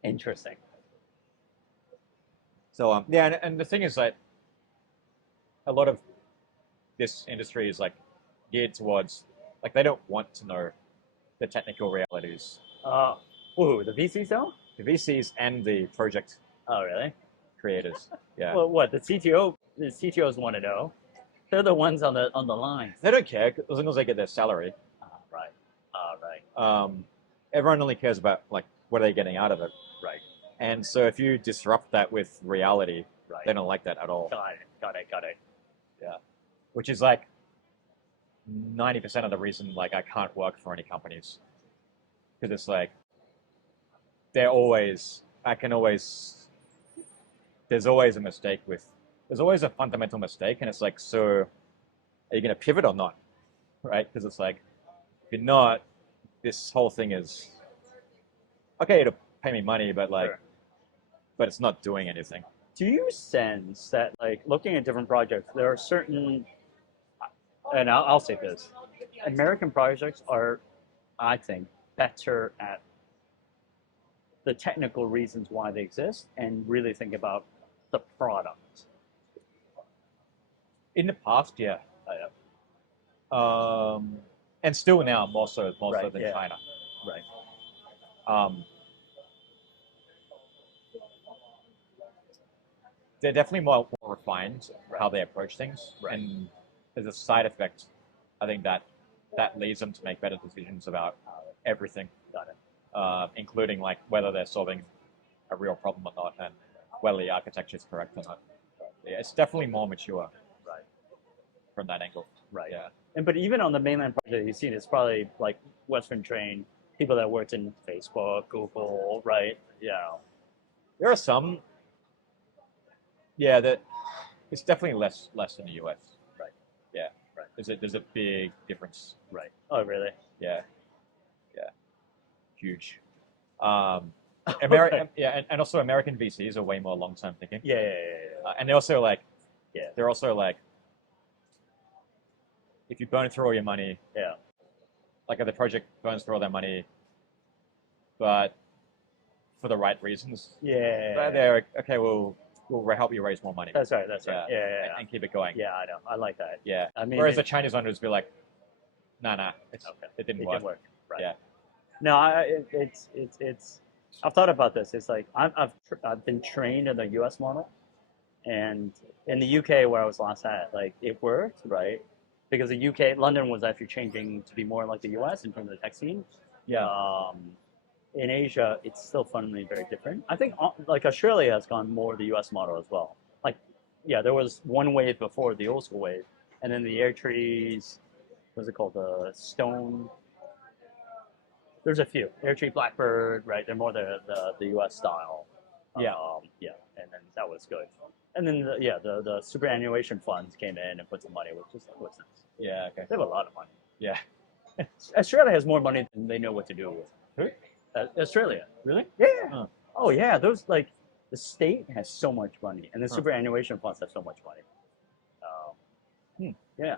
Interesting. So yeah, and the thing is that a lot of this industry is like geared towards like they don't want to know the technical realities. Ooh, the VCs though? The VCs and the project Oh, really? creators. Yeah. Well, what the CTOs want to know. They're the ones on the line. They don't care as long as they get their salary. Right. Right. Everyone only cares about like what are they getting out of it. Right. And so if you disrupt that with reality, Right. they don't like that at all. Got it. Yeah. Which is like 90% of the reason like I can't work for any companies. Because it's like there's always a mistake there's always a fundamental mistake, and it's like, so are you going to pivot or not? Right? Because it's like, if you're not, this whole thing is okay, it'll pay me money, but like, Sure. but it's not doing anything. Do you sense that, like, looking at different projects, there are certain, and I'll say this, American projects are, I think, better at the technical reasons why they exist and really think about the product. In the past, yeah. And still now, more so Right, than yeah. China. Right. They're definitely more refined how they approach things, Right. and as a side effect, I think that leads them to make better decisions about everything, Got it. including like whether they're solving a real problem or not, and whether the architecture is correct or not. Yeah, it's definitely more mature. Right. From that angle. Right. Yeah. And but even on the mainland project, you've seen it's probably like Western trained people that worked in Facebook, Google, right? Yeah. There are some. Yeah, that it's definitely less in the US. Right. Yeah. Right. There's a big difference. Right. Oh, really? Yeah. Yeah. Huge. American, yeah, and also American VCs are way more long-term thinking. Yeah. And they're also like, Yeah. they're also like, if you burn through all your money, Yeah. like if the project burns through all their money, but for the right reasons, Yeah. but they're okay. We'll help you raise more money. That's right. Yeah. And keep it going. Yeah, I know. I like that. Yeah. I mean, whereas the Chinese one would just be like, nah, it didn't work. Right. Yeah. No, it's. I've thought about this. It's like I've been trained in the U.S. model, and in the UK where I was last at, like it worked, right? Because the UK, London was actually changing to be more like the US in terms of the tech scene. Yeah. In Asia, it's still fundamentally very different. I think like Australia has gone more the US model as well. Like, yeah, there was one wave before the old school wave, and then the air trees, what's it called, the stone. There's a few air tree, blackbird, right? They're more the US style. Yeah. Yeah, and then that was good. And then the superannuation funds came in and put some money, which is what's nice. Yeah. Okay. They have a lot of money. Yeah. Australia has more money than they know what to do with. Who? Australia. Really? Yeah. Huh. Oh yeah, those like the state has so much money, and the Huh. superannuation funds have so much money. Yeah.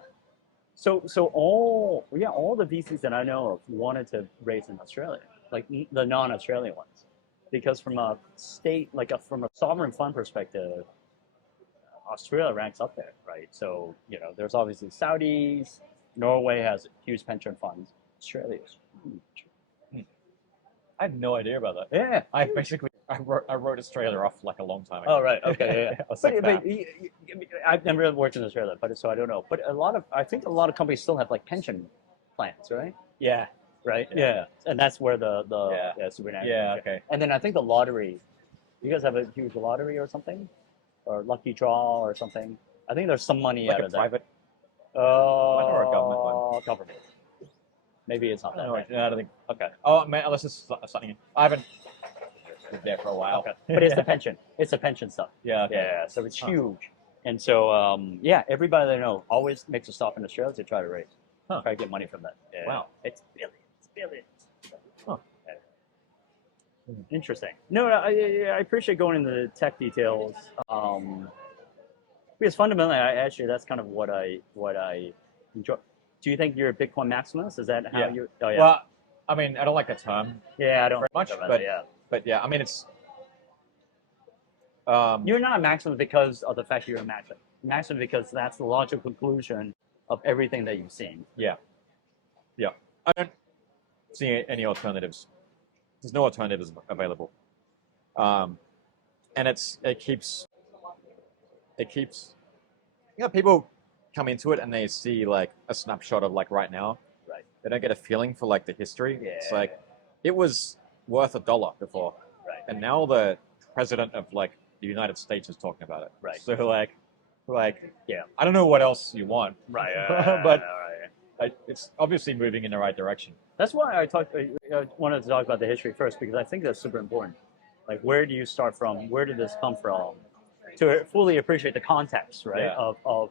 So all the VCs that I know of wanted to raise in Australia, like the non-Australian ones. because from a state, from a sovereign fund perspective, Australia ranks up there, right? So, there's obviously Saudis, Norway has huge pension funds. Australia is huge. I had no idea about that. Yeah. I wrote Australia off like a long time ago. Oh, right. Okay. Yeah. I was like, but I've never worked in Australia, so I don't know. But I think a lot of companies still have like pension plans, right? yeah. Right. Yeah. And that's where the Yeah. superannuation. Yeah, okay. And then I think the lottery. You guys have a huge lottery or something, or lucky draw or something. I think there's some money Like out a of that. private Or a government one? Government. Maybe it's not that. No, Right? I don't think. Okay. Oh man, unless it's something. I haven't been there for a while. Okay. But it's the pension. It's the pension stuff. Yeah. Okay. Yeah. So it's huge. And so everybody that I know always makes a stop in Australia to try to raise, try to get money from that. Yeah. Wow. It's billions. Huh. Interesting. No, I appreciate going into the tech details. Because fundamentally, actually that's kind of what I enjoy. Do you think you're a Bitcoin maximalist? Is that how Yeah. you? Oh yeah. Well, I mean, I don't like the term Yeah, I don't very much, know about but that, but yeah, I mean, it's. You're not a maximalist because of the fact you're a maximalist. Maximalist because that's the logical conclusion of everything that you've seen. Yeah. I don't see any alternatives. There's no alternatives available, and it keeps. People come into it and they see like a snapshot of like right now. Right. They don't get a feeling for like the history. Yeah. It's like it was worth $1 before, Right. and now the president of like the United States is talking about it. Right. So like Yeah. I don't know what else you want, Right. but it's obviously moving in the right direction. That's why I wanted to talk about the history first, because I think that's super important. Like, where do you start from? Where did this come from? To fully appreciate the context, right? Yeah. Of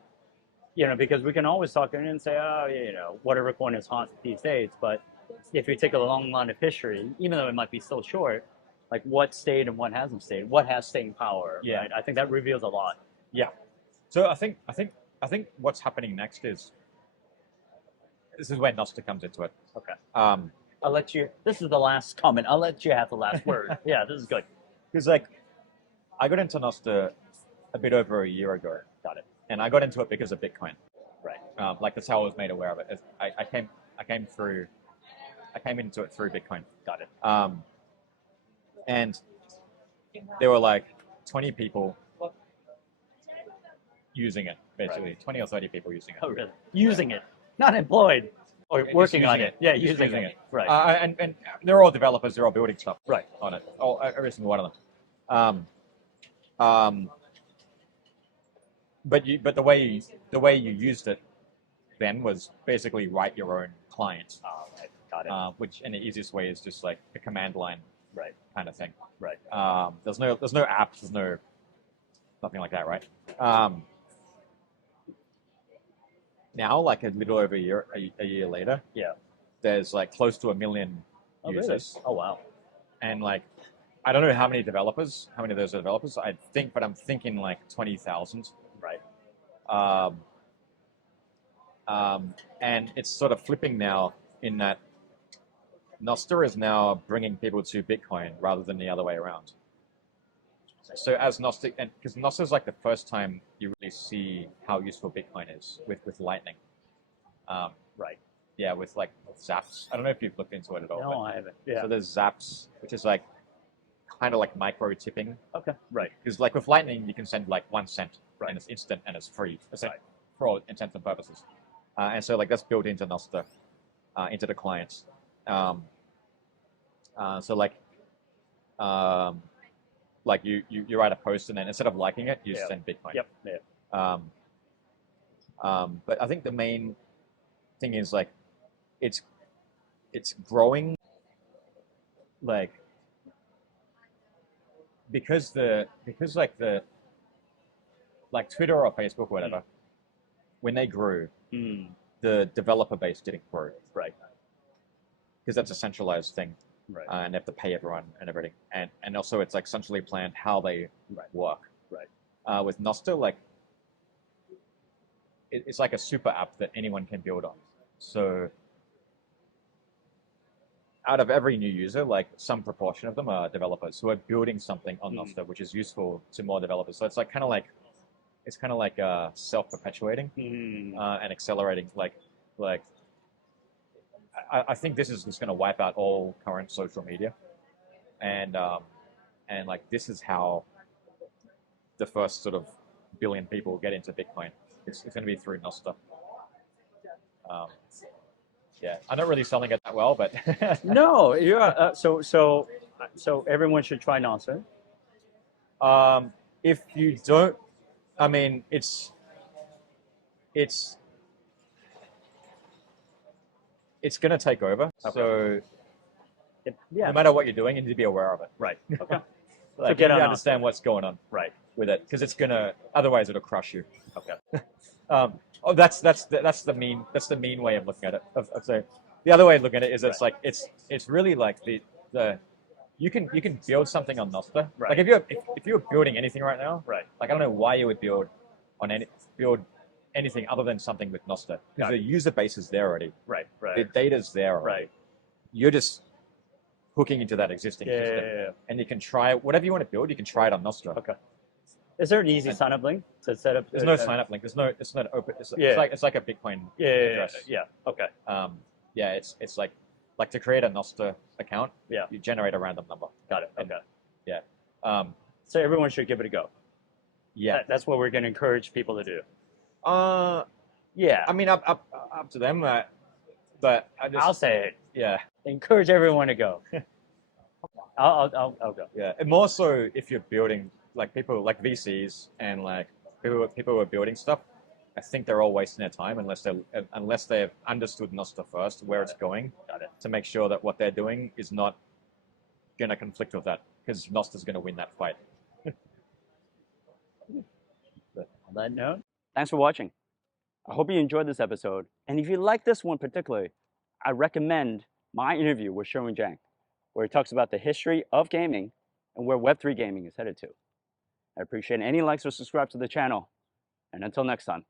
because we can always talk in and say, whatever coin is hot these days. But if you take a long line of history, even though it might be still short, like what stayed and what hasn't stayed, what has staying power, Yeah. right? I think that reveals a lot. Yeah. So I think what's happening next is this is where Nostr comes into it. Okay. Because I'll let you. This is the last comment. I'll let you have the last word. Yeah, this is good. like I got into Nostr a bit over a year ago. Got it. And I got into it because of Bitcoin. Right. Like that's how I was made aware of it. I came into it through Bitcoin. Got it. And there were like 20 people using it, basically. Right. 20 or 30 people using it. Oh, really? Using it, not employed or Just working on using it. Yeah, Just using it. Right. And they're all developers. They're all building stuff. Right. On it. Every single one of them. But the way you used it then was basically write your own client. Right. Got it. Which in the easiest way is just like a command line, Right. kind of thing. Right. There's no apps. There's no nothing like that, right? Now, like a little over a year later, Yeah. there's like close to 1 million Oh, really? users, Oh, wow. and like I don't know how many of those are developers. But I'm thinking like 20,000. Right. And it's sort of flipping now in that Nostr is now bringing people to Bitcoin rather than the other way around. So as Nostr, and because Nostr is like the first time you really see how useful Bitcoin is with Lightning. Right. Yeah, with like Zaps. I don't know if you've looked into it at all. No, I haven't. Yeah. So there's Zaps, which is like kind of like micro tipping. Okay. Right. Because like with Lightning, you can send like 1 cent, Right. and it's instant and it's free, Right. for all intents and purposes. And so like that's built into Nostr, into the clients. So like you write a post and then instead of liking it, you Yeah. send Bitcoin. Yep. Yeah. But I think the main thing is like it's growing like because like Twitter or Facebook or whatever, when they grew, the developer base didn't grow. Right. Because that's a centralized thing. Right. And they have to pay everyone and everything. And also it's like centrally planned how they work. Right. With Nostr, like it's like a super app that anyone can build on. So out of every new user, like some proportion of them are developers who are building something on Mm. Nostr, which is useful to more developers. So it's like kind of like self-perpetuating and accelerating. Like I think this is just going to wipe out all current social media, and like this is how the first sort of billion people get into Bitcoin. It's going to be through Nostr. Yeah, I'm not really selling it that well, but No, yeah. So everyone should try Nostr. if you don't, I mean, it's going to take over. Okay. So Yeah. no matter what you're doing, you need to be aware of it. Right. Okay. Like, So get you need on to understand what's going on Right. with it, because it's gonna. Otherwise, it'll crush you. Okay. Oh, that's the mean way of looking at it. Of saying, the other way of looking at it is it's Right. like it's really like the you can build something on Nostr. Right. Like if you're building anything right now, Right. like I don't know why you would build anything other than something with Nostr, because the user base is there already. Right. The Right. data's there already. Right. You're just hooking into that existing Yeah, system, yeah, yeah. and you can try whatever you want to build. You can try it on Nostr. Okay. Is there an easy And- sign up link to set up? There's no sign up link. It's not open. Yeah. It's like a Bitcoin Yeah. address. Yeah. Okay. Yeah, it's like to create a Nostr account. Yeah. You generate a random number. Got it. And- Okay. Yeah. So everyone should give it a go. Yeah. That's what we're going to encourage people to do. Yeah. I mean, up to them. But I'll say it. Yeah. Encourage everyone to go. I'll go. Yeah. And more so if you're building, like people like VCs and like people who are building stuff. I think they're all wasting their time unless they've understood Nostr first, where it's going. Got it. To make sure that what they're doing is not going to conflict with that, because Nostr's going to win that fight. On that note, thanks for watching. I hope you enjoyed this episode. And if you like this one particularly, I recommend my interview with Sherwin Jiang, where he talks about the history of gaming and where Web3 gaming is headed to. I appreciate any likes or subscribe to the channel. And until next time.